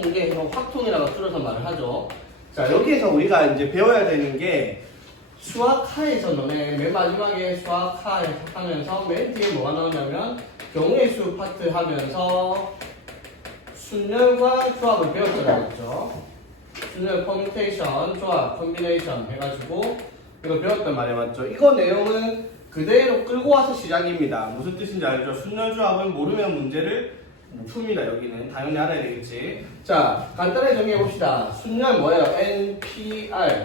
통계, 확통이라고 줄여서 말을 하죠. 자, 여기에서 우리가 이제 배워야 되는 게 수학하에서 너네 맨 마지막에 수학하 하면서 맨 뒤에 뭐가 나오냐면 경우의 수 파트 하면서 순열과 조합을 배웠잖아요. 그렇죠? 순열 퍼뮤테이션, 조합, 컨비네이션 해가지고 이거 배웠단 말이야. 맞죠? 이거 내용은 그대로 끌고 와서 시작입니다. 무슨 뜻인지 알죠? 순열 조합은 모르면 문제를 못 풉니다. 여기는 당연히 알아야 되겠지. 자, 간단하게 정리해봅시다. 순열 뭐예요? NPR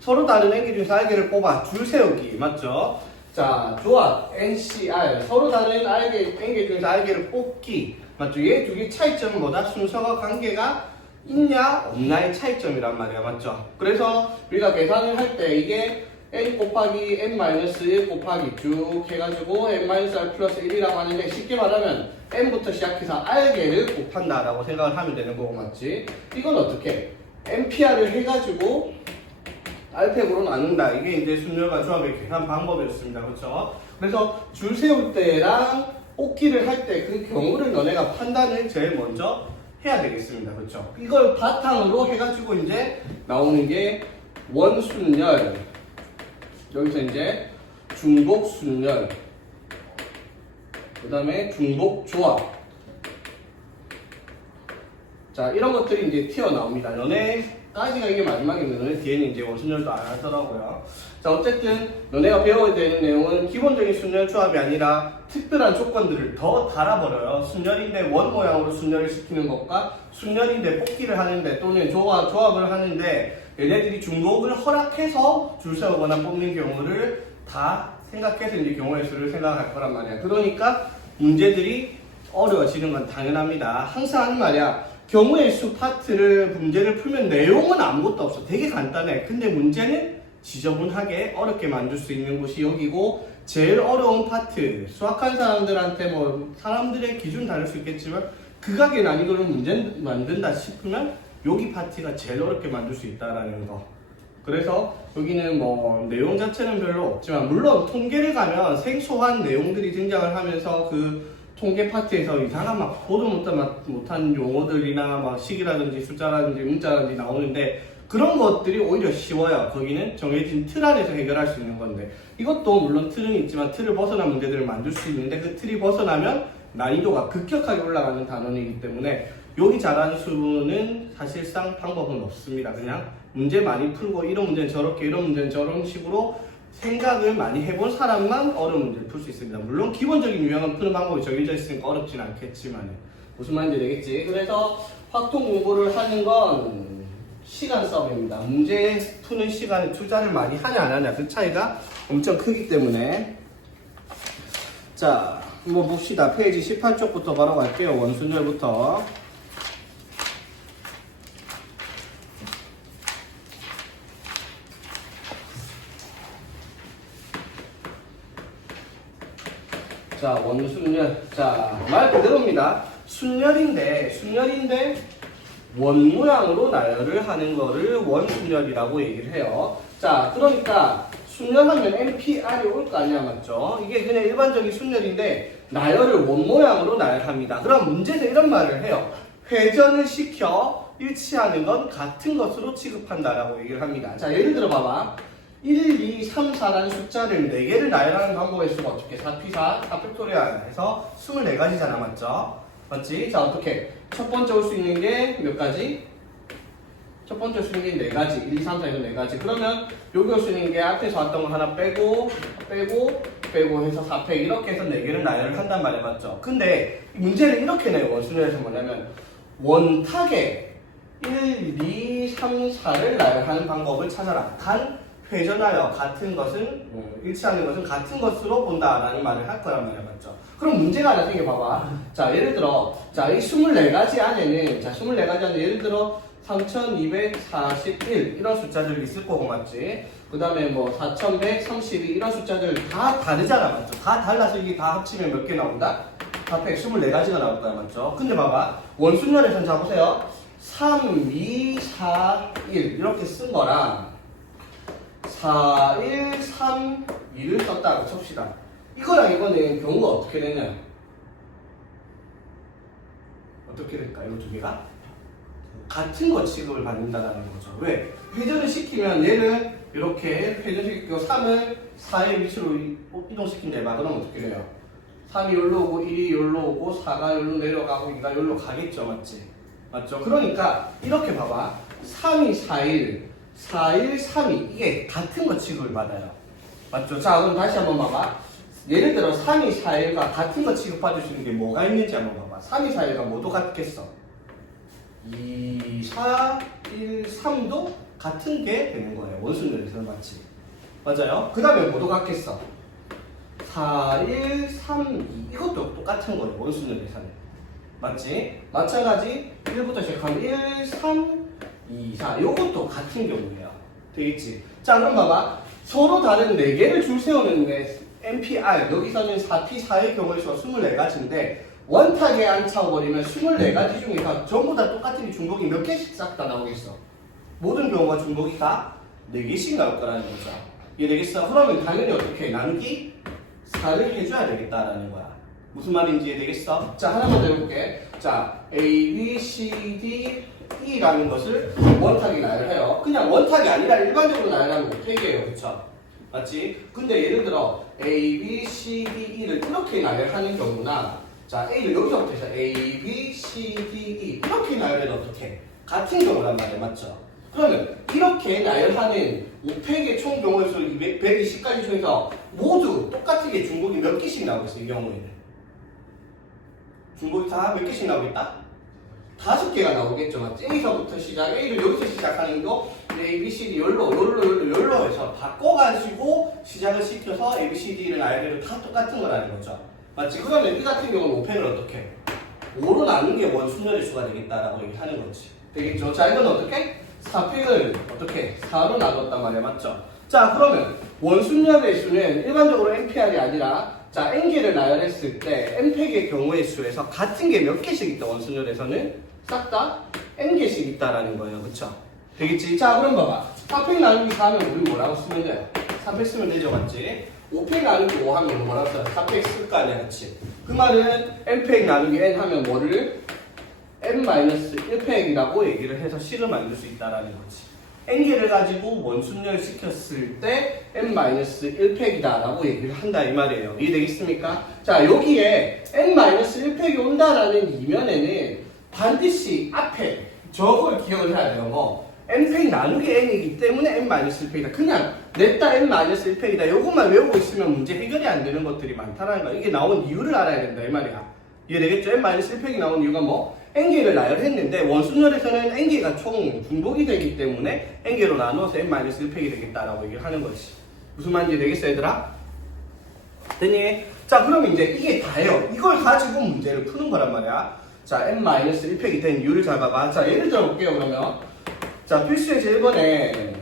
서로 다른 N개 중에서 R개를 뽑아 줄 세우기 맞죠? 자, 조합 NCR 서로 다른 N개 중에서 R개를 뽑기 맞죠? 얘 두 개 차이점은 뭐다? 순서가 관계가 있냐 없냐의 차이점이란 말이야. 맞죠? 그래서 우리가 계산을 할 때 이게 n 곱하기 n-1 곱하기 쭉 해가지고 n-r 플러스 1이라고 하는데 쉽게 말하면 n부터 시작해서 r개를 곱한다 라고 생각을 하면 되는 거고 맞지? 이건 어떻게? npr를 해가지고 r팩으로 나눈다. 이게 이제 순열과 조합의 계산 방법이었습니다. 그렇죠? 그래서 줄 세울 때랑 뽑기를 할 때 그 경우를 너네가 판단을 제일 먼저 해야 되겠습니다. 그렇죠? 이걸 바탕으로 해가지고 이제 나오는 게 원순열, 여기서 이제 중복순열, 그 다음에 중복조합. 자, 이런 것들이 이제 튀어나옵니다. 너네까지가 이게 마지막인데 너네 뒤에는 이제 원순열도 안 하더라고요. 자, 어쨌든 너네가 배워야 되는 내용은 기본적인 순열 조합이 아니라 특별한 조건들을 더 달아버려요. 순열인데 원 모양으로 순열을 시키는 것과 순열인데 뽑기를 하는데 또는 조합을 하는데 얘네들이 중복을 허락해서 줄 세우거나 뽑는 경우를 다 생각해서 이제 경우의 수를 생각할 거란 말이야. 그러니까 문제들이 어려워지는 건 당연합니다. 항상 하는 말이야. 경우의 수 파트를 문제를 풀면 내용은 아무것도 없어. 되게 간단해. 근데 문제는 지저분하게 어렵게 만들 수 있는 곳이 여기고 제일 어려운 파트 수학한 사람들한테 뭐 사람들의 기준 다를 수 있겠지만 극악의 난이도로 문제 만든다 싶으면 여기 파트가 제일 어렵게 만들 수 있다라는 거. 그래서 여기는 뭐 내용 자체는 별로 없지만 물론 통계를 가면 생소한 내용들이 등장을 하면서 그 통계 파트에서 이상한 막 보도 못한 용어들이나 막 식이라든지 숫자라든지 문자라든지 나오는데 그런 것들이 오히려 쉬워요. 거기는 정해진 틀 안에서 해결할 수 있는 건데 이것도 물론 틀은 있지만 틀을 벗어난 문제들을 만들 수 있는데 그 틀이 벗어나면 난이도가 급격하게 올라가는 단원이기 때문에 여기 잘하는 수는 사실상 방법은 없습니다. 그냥 문제 많이 풀고 이런 문제는 저렇게 이런 문제는 저런 식으로 생각을 많이 해본 사람만 어려운 문제를 풀 수 있습니다. 물론 기본적인 유형은 푸는 방법이 정해져 있으니까 어렵진 않겠지만 무슨 말인지 되겠지? 그래서 확통 공부를 하는 건 시간 싸움입니다. 문제 푸는 시간에 투자를 많이 하냐 안 하냐 그 차이가 엄청 크기 때문에 자 한번 봅시다. 페이지 18쪽부터 바로 갈게요. 원순열부터 자 원순열 자 말 그대로입니다. 순열인데 원 모양으로 나열을 하는 거를 원순열이라고 얘기를 해요. 자, 그러니까 순열하면 NPR이 올 거 아니야, 맞죠? 이게 그냥 일반적인 순열인데 나열을 원 모양으로 나열합니다. 그럼 문제에서 이런 말을 해요. 회전을 시켜 일치하는 건 같은 것으로 취급한다라고 얘기를 합니다. 자, 예를 들어 봐봐. 1, 2, 3, 4라는 숫자를 4개를 나열하는 방법의 수가 어떻게? 4P4, 4팩토리얼 해서 24가지잖아, 맞죠? 맞지? 자, 어떻게? 첫 번째 올 수 있는 게 몇 가지? 첫 번째 올 수 있는 게 4가지. 1, 2, 3, 4 이거 4가지. 그러면 여기 올 수 있는 게 앞에서 왔던 거 하나 빼고 해서 4팩 이렇게 해서 4개를 나열을 한단 말이야. 맞죠? 근데 문제는 이렇게 내요. 원순열에서 뭐냐면 원탁에 1, 2, 3, 4를 나열하는 방법을 찾아라. 단 회전하여 같은 것은 일치하는 것은 같은 것으로 본다라는 말을 할 거란 말이야. 맞죠? 그럼 문제가 하나 생겨봐봐. 자, 예를 들어, 자, 이 24가지 안에는, 자, 24가지 안에 예를 들어, 3241 이런 숫자들이 있을 거고, 맞지? 그 다음에 뭐, 4132 이런 숫자들 다 다르잖아, 맞죠? 다 달라서 이게 다 합치면 몇 개 나온다? 4팩 24가지가 나올 거야, 맞죠? 근데 봐봐. 원순열에선 자, 보세요. 3, 2, 4, 1 이렇게 쓴 거랑 4, 1, 3, 2를 썼다고 칩시다. 이거랑 이거는 경우가 어떻게 되냐? 어떻게 될까? 이 두 개가? 같은 거 취급을 받는다는 거죠. 왜? 회전을 시키면 얘를 이렇게 회전시키고 3을 4의 위치로 이동시킨다 해봐. 그러면 어떻게 돼요? 3이 여기로 오고 1이 여기로 오고 4가 여기로 내려가고 2가 여기로 가겠죠. 맞지? 맞죠? 그러니까 이렇게 봐봐. 3이 4일, 4일, 3이 이게 같은 거 취급을 받아요. 맞죠? 자, 그럼 다시 한번 봐봐. 예를 들어 3이 4일과 같은 거 취급받을 수 있는 게 뭐가 있는지 한번 봐봐. 3이 4일과 뭐도 같겠어? 2, 4, 1, 3도 같은 게 되는 거예요. 원순열에서는 맞지? 맞아요? 그 다음에 뭐도 같겠어? 4, 1, 3, 2 이것도 똑같은 거예요. 원순열에서는 맞지? 마찬가지 1부터 시작하면 1, 3, 2, 4 이것도 같은 경우예요. 되겠지? 자 그럼 봐봐. 서로 다른 4개를 줄 세우는 NPR 여기서는 4P 4의 경우의 수가 24가지인데 원탁에 앉혀버리면 24가지 중에서 전부 다 똑같은 중복이 몇 개씩 싹 다 나오겠어? 모든 경우가 중복이 다 4개씩 나올 거라는 거죠. 이해되겠어? 그러면 당연히 어떻게 나누기 4를 해줘야 되겠다라는 거야. 무슨 말인지 이해되겠어? 자 하나만 더 해볼게. 자 A, B, C, D, E라는 것을 원탁이 나열해요. 그냥 원탁이 아니라 일반적으로 나열하면 곱하기예요. 그쵸? 맞지? 근데 예를 들어 A, B, C, D, E를 이렇게 나열하는 경우나 자 A를 여기서부터 해서 A, B, C, D, E 이렇게 나열해도 어떻게? 같은 경우란 말이에요. 맞죠? 그러면 이렇게 나열하는 5팩의 총 경우의 수 120가지 중에서 모두 똑같게 중복이 몇 개씩 나오겠어? 이 경우에는 중복이 다 몇 개씩 나오겠다? 5개가 나오겠죠. 맞지? A서부터 시작, A를 여기서 시작하는 거 A, B, C, D 열로 해서 바꿔가지고 시작을 시켜서 A, B, C, D를 나열해도 다 똑같은 거라는 거죠. 맞지? 그러면 이 같은 경우는 5팩을 어떻게? 5로 나눈 게 원순열의 수가 되겠다라고 얘기하는 거지. 되겠죠? 자, 이건 어떻게? 4팩을 어떻게? 4로 나눴단 말이야. 맞죠? 자, 그러면 원순열의 수는 일반적으로 NPR이 아니라 자, N개를 나열했을 때 N팩의 경우의 수에서 같은 게 몇 개씩 있다. 원순열에서는 싹 다 N개씩 있다라는 거예요. 그쵸? 되겠지? 자, 그럼 봐봐. 4팩 나누기 4 하면 우리 뭐라고 쓰면 돼요? 4팩 쓰면 되죠. 맞지? 5팩 나누기 5 하면 뭐라고 써요? 4팩 쓸 거 아니야. 그치? 그 말은 N팩 나누기 N 하면 뭐를? N-1팩이라고 얘기를 해서 C를 만들 수 있다라는 거지. N개를 가지고 원순열 시켰을 때 N-1팩이다라고 얘기를 한다 이 말이에요. 이해되겠습니까? 자, 여기에 N-1팩이 온다라는 이면에는 반드시 앞에 저걸 기억을 해야 돼요. 뭐 N팩 나누기 N이기 때문에 N-1팩이다. 그냥 냈다 N-1팩이다. 요것만 외우고 있으면 문제 해결이 안 되는 것들이 많다는 거야. 이게 나온 이유를 알아야 된다 이 말이야. 이해되겠죠? N-1팩이 나온 이유가 뭐? N개를 나열했는데 원순열에서는 N개가 총 중복이 되기 때문에 N개로 나누어서 N-1팩이 되겠다라고 얘기를 하는 거지. 무슨 말인지 되겠어 얘들아? 됐니? 자 그럼 이제 이게 다예요. 이걸 가지고 문제를 푸는 거란 말이야. 자 N-1팩이 된 이유를 잘 봐봐. 자 예를 들어 볼게요 그러면. 자 필수의 제 1번에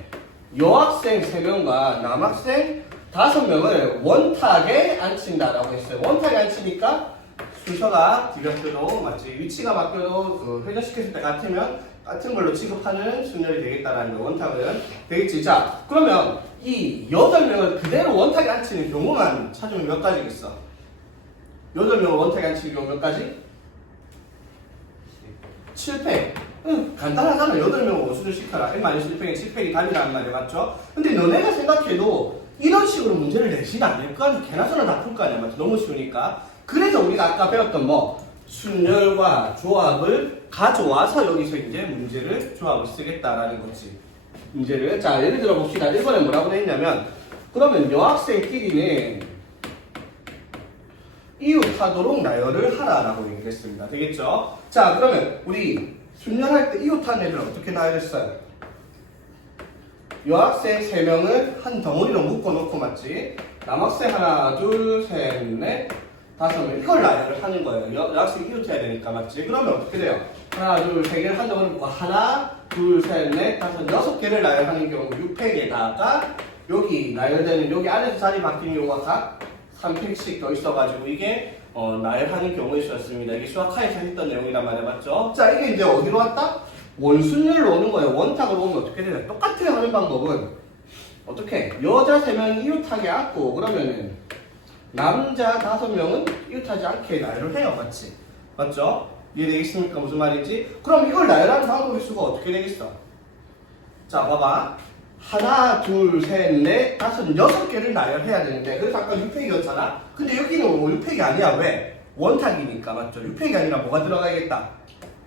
여학생 3명과 남학생 5명을 원탁에 앉힌다라고 했어요. 원탁에 앉히니까 순서가 뒤바뀌어도 맞지? 위치가 바뀌어도 그 회전시켰을 때 같으면 같은 걸로 취급하는 순열이 되겠다라는 거 원탁은 되겠지. 자 그러면 이 8명을 그대로 원탁에 앉히는 경우만 찾으면 몇 가지겠어? 8명을 원탁에 앉히는 경우 몇 가지? 7팩. 간단하잖아. 8명을 원순을 시켜라. N-1팩에 7팩이 답이라는 말이야. 맞죠? 근데 너네가 생각해도 이런 식으로 문제를 내지는 않을 거 아니야. 개나소나 다 풀 거 아니야. 맞죠? 너무 쉬우니까. 그래서 우리가 아까 배웠던 뭐 순열과 조합을 가져와서 여기서 이제 문제를 조합을 쓰겠다라는 거지. 문제를 자 예를 들어 봅시다. 1번에 뭐라고 돼 있냐면 그러면 여학생끼리는 이웃하도록 나열을 하라라고 얘기를 했습니다. 되겠죠? 자 그러면 우리 순열할 때 이웃한 애들 어떻게 나열했어요? 여학생 3명을 한 덩어리로 묶어놓고 맞지? 남학생 하나 둘 셋 넷 5명 이걸 나열을 하는 거예요. 여학생 이웃해야 되니까 맞지? 그러면 어떻게 돼요? 하나 둘 세 개를 한 덩어리 묶고 하나 둘 셋 넷 다섯 6개를 나열하는 경우 6팩에다가 여기 나열되는 여기 안에서 자리 바뀌는 경우가 각 3팩씩 더 있어가지고 이게 나열하는 경우의 수였습니다. 이게 수학하에서 했던 내용이란 말이야. 맞죠? 자 이게 이제 어디로 왔다? 원순열로 오는 거예요. 원탁으로 오면 어떻게 되냐? 똑같이 하는 방법은 어떻게? 여자 3명이 이웃하게 앉고 그러면은 남자 5명은 이웃하지 않게 나열을 해요. 맞지? 맞죠? 이해되겠습니까? 무슨 말인지? 그럼 이걸 나열하는 방법의 수가 어떻게 되겠어? 자, 봐봐. 하나, 둘, 셋, 넷, 다섯, 여섯 개를 나열해야 되는데, 그래서 아까 6팩이었잖아? 근데 여기는 6팩이 아니야. 왜? 원탁이니까, 맞죠? 6팩이 아니라 뭐가 들어가야겠다?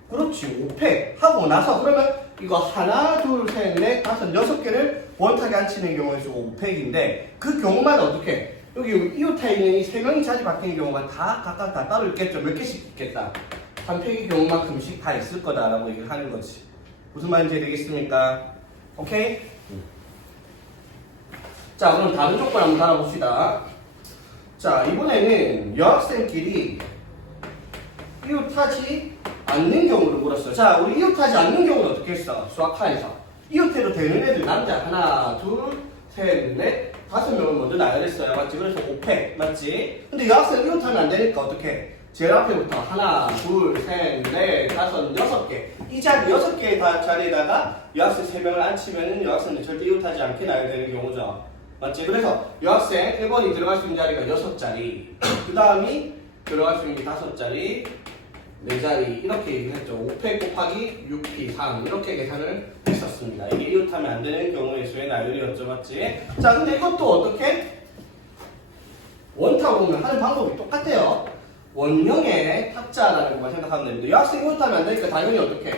그렇지, 5팩 하고 나서 그러면 이거 하나, 둘, 셋, 넷, 다섯, 여섯 개를 원탁에 앉히는 경우에 수가 5팩인데, 그 경우마다 어떻게? 여기 이웃타에 있는 이 세 명이 자리 바뀌는 경우가 다 각각 다 따로 있겠죠? 몇 개씩 있겠다? 3팩의 경우만큼씩 다 있을 거다라고 얘기를 하는 거지. 무슨 말인지 되겠습니까? 오케이? 자, 그럼 다른 조건 한번 달아봅시다. 자, 이번에는 여학생끼리 이웃하지 않는 경우를 물었어요. 자, 우리 이웃하지 않는 경우는 어떻게 했어? 수학하에서. 이웃해도 되는 애들, 남자 하나, 둘, 셋, 넷, 다섯 명을 먼저 나열했어요. 맞지? 그래서 5팩, 맞지? 근데 여학생 이웃하면 안 되니까 어떻게? 제일 앞에부터 하나, 둘, 셋, 넷, 다섯, 여섯 개. 이 자리, 여섯 개의 자리에다가 여학생 3명을 앉히면은 여학생들 절대 이웃하지 않게 나열되는 경우죠. 맞지? 그래서 여학생 1번이 들어갈 수 있는 자리가 6자리. 그 다음이 들어갈 수 있는 게 5자리, 4자리. 이렇게 얘기했죠. 5팩 곱하기 6p 3. 이렇게 계산을 했었습니다. 이게 이웃하면 안 되는 경우의 수의 나열이었죠. 맞지? 자, 근데 이것도 어떻게? 원탁 보면 하는 방법이 똑같아요. 원형의 탁자라는 것만 생각하면 됩니다. 여학생 이웃하면 안 되니까 당연히 어떻게?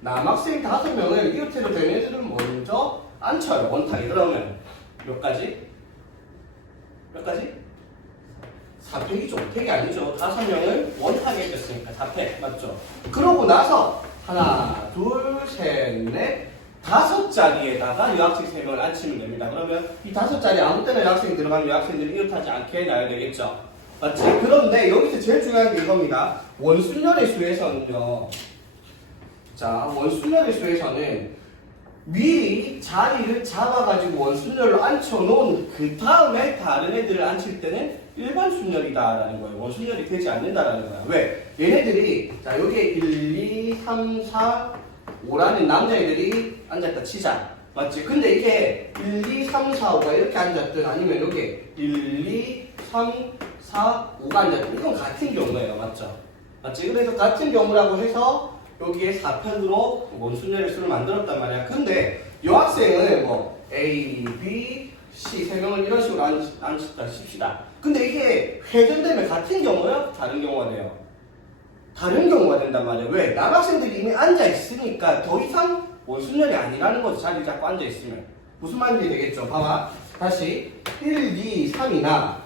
남학생 5명을 이웃해도 되는 애들을 먼저 앉혀요. 원탁이. 그러면 몇 가지? 몇 가지? 4팩이죠. 5팩이 아니죠. 5명을 원탁에 했으니까 4팩. 맞죠? 그러고 나서 하나, 둘, 셋, 넷, 5자리에다가 여학생 3명을 앉히면 됩니다. 그러면 이 5자리 아무 때나 여학생이 들어가면 여학생들이 이웃하지 않게 나야 되겠죠. 맞지? 그런데 여기서 제일 중요한 게 이겁니다. 원순열의 수에서는요. 자, 원순열의 수에서는 미리 자리를 잡아가지고 원순열로 앉혀놓은 그 다음에 다른 애들을 앉힐 때는 일반 순열이다라는 거예요. 원순열이 되지 않는다라는 거야. 왜? 얘네들이 자 여기에 1, 2, 3, 4, 5라는 남자애들이 앉았다 치자. 맞지? 근데 이게 1, 2, 3, 4, 5가 이렇게 앉았든 아니면 여기에 1, 2, 3, 4, 5가 앉았든 이건 같은 경우예요. 맞죠? 맞지? 그래서 같은 경우라고 해서 여기에 4편으로 원순열의 수를 만들었단 말이야. 근데 여학생은 뭐 A, B, C 3명을 이런 식으로 앉혔다 칩시다. 근데 이게 회전되면 같은 경우요? 다른 경우가 돼요. 다른 경우가 된단 말이야. 왜? 남학생들이 이미 앉아있으니까 더 이상 원순열이 아니라는 거죠. 자리 잡고 앉아있으면. 무슨 말인지 되겠죠? 봐봐. 다시 1, 2, 3이나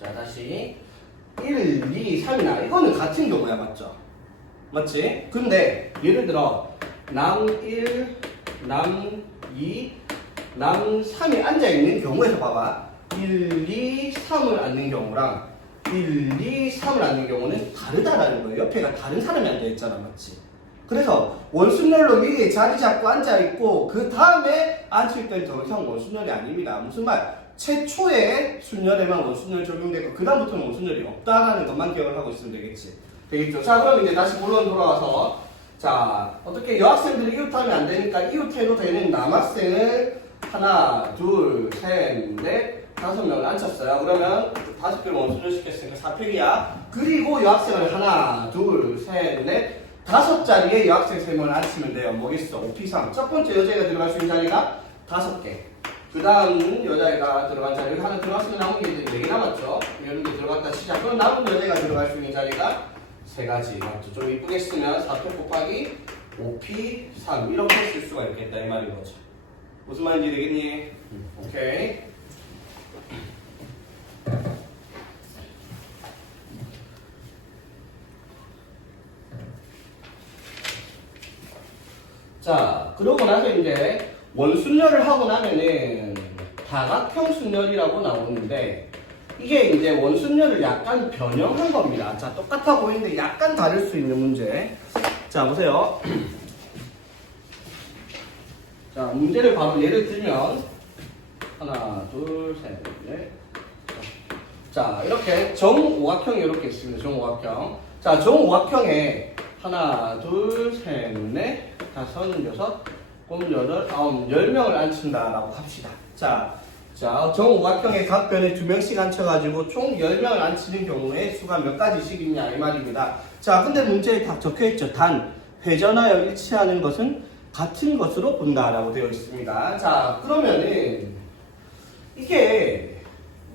자 다시 1, 2, 3이나 이거는 같은 경우야. 맞죠? 맞지? 근데 예를 들어 남 1, 남 2, 남 3이 앉아있는 경우에서 봐봐. 1, 2, 3을 앉는 경우랑 1, 2, 3을 앉는 경우는 다르다라는 거예요. 옆에가 다른 사람이 앉아있잖아. 맞지? 그래서 원순열로 미리 자리 잡고 앉아있고 그 다음에 앉힐 때는 더 이상 원순열이 아닙니다. 무슨 말? 최초의 순열에만 원순열이 적용되고 그 다음부터는 원순열이 없다라는 것만 기억을 하고 있으면 되겠지. 되겠죠? 자, 그럼 이제 다시 본론 돌아와서 자, 어떻게 여학생들이 이웃하면 안 되니까 이웃해도 되는 남학생을 하나, 둘, 셋, 넷, 5명을 앉혔어요. 그러면 5개를 원순열 시켰으니까 4팩이야. 그리고 여학생을 하나, 둘, 셋, 넷, 5자리에 여학생 3명을 앉히면 돼요. 뭐겠어? 5P3. 첫 번째 여자애가 들어갈 수 있는 자리가 5개. 그 다음 여자애가 들어간 자리가 하나 들어갔으면 남은 게 4개 남았죠. 이런 데 들어갔다 치자. 그럼 남은 여자애가 들어갈 수 있는 자리가 3가지. 맞죠? 좀 이쁘게 쓰면 4팩 곱하기 5P3 이렇게 쓸 수가 있겠다 이 말인 거죠. 무슨 말인지 되겠니? 오케이. 자, 그러고 나서 이제 원순열을 하고 나면은 다각형 순열이라고 나오는데 이게 이제 원순열을 약간 변형한 겁니다. 자, 똑같아 보이는데 약간 다를 수 있는 문제. 자, 보세요. 자, 문제를 바로 예를 들면 하나, 둘, 셋, 넷. 자, 이렇게 정오각형이 이렇게 있습니다. 정오각형. 자, 정오각형에 하나, 둘, 셋, 넷, 다섯, 여섯, 일곱, 여덟, 아홉, 10명을 앉힌다라고 합시다. 자, 자, 정오각형의 각 변에 2명씩 앉혀가지고 총 10명을 앉히는 경우에 수가 몇 가지씩 있냐 이 말입니다. 자, 근데 문제에 다 적혀있죠. 단, 회전하여 일치하는 것은 같은 것으로 본다라고 되어 있습니다. 자, 그러면은 이게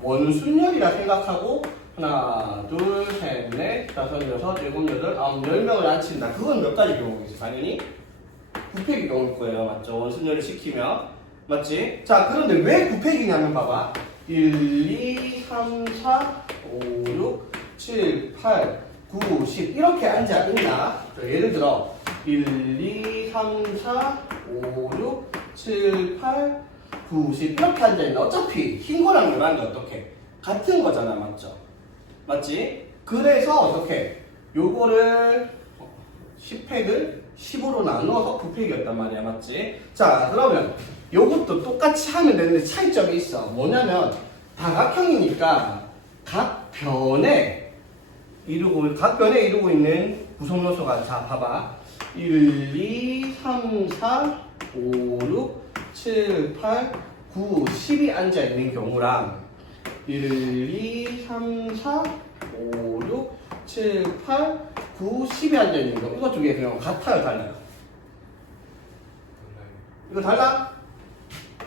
원순열이라 생각하고 하나, 둘, 셋, 넷, 다섯, 여섯, 일곱, 여덟, 아홉, 10명을 앉힌다. 그건 몇 가지 경우겠지? 당연히 9팩이 경우일 거예요. 맞죠? 원순열을 시키면. 맞지? 자, 그런데 왜 9팩이냐면 봐봐. 1, 2, 3, 4, 5, 6, 7, 8, 9, 10 이렇게 앉아있나? 예를 들어 1, 2, 3, 4, 5, 6, 7, 8, 9, 10 이렇게 앉아있나? 어차피 흰 거랑 노란 게 어떻게? 같은 거잖아. 맞죠? 맞지? 그래서 어떻게? 요거를 10팩을 10으로 나누어서 9팩이었단 말이야. 맞지? 자, 그러면 요것도 똑같이 하면 되는데 차이점이 있어. 뭐냐면 다각형이니까 각 변에 이루고 있는 구성 요소가, 자 봐봐, 1, 2, 3, 4, 5, 6, 7, 8, 9, 10이 앉아 있는 경우랑 1, 2, 3, 4, 5, 6, 7, 8, 9, 10이 앉아 있는 경우, 이거 두 개 그냥 같아요, 달라요? 이거 달라?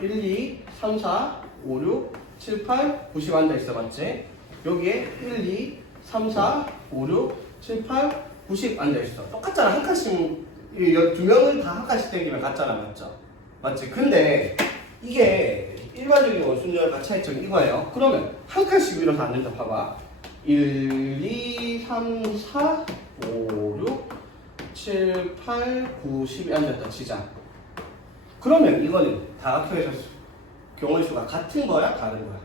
1, 2, 3, 4, 5, 6, 7, 8, 9, 10 앉아있어. 맞지? 여기에 1, 2, 3, 4, 5, 6, 7, 8, 9, 10 앉아있어. 똑같잖아. 한 칸씩, 두 명은 다 한 칸씩 땡기면 같잖아. 맞죠? 맞지? 근데 이게 일반적인 원순열과 차이점이 이거예요. 그러면 한 칸씩 밀어서 앉는다. 봐봐. 1, 2, 3, 4, 5, 6, 7, 8, 9, 10이 앉았다. 치자. 그러면 이거는 다각형에서 경우의 수가 같은 거야? 다른 거야?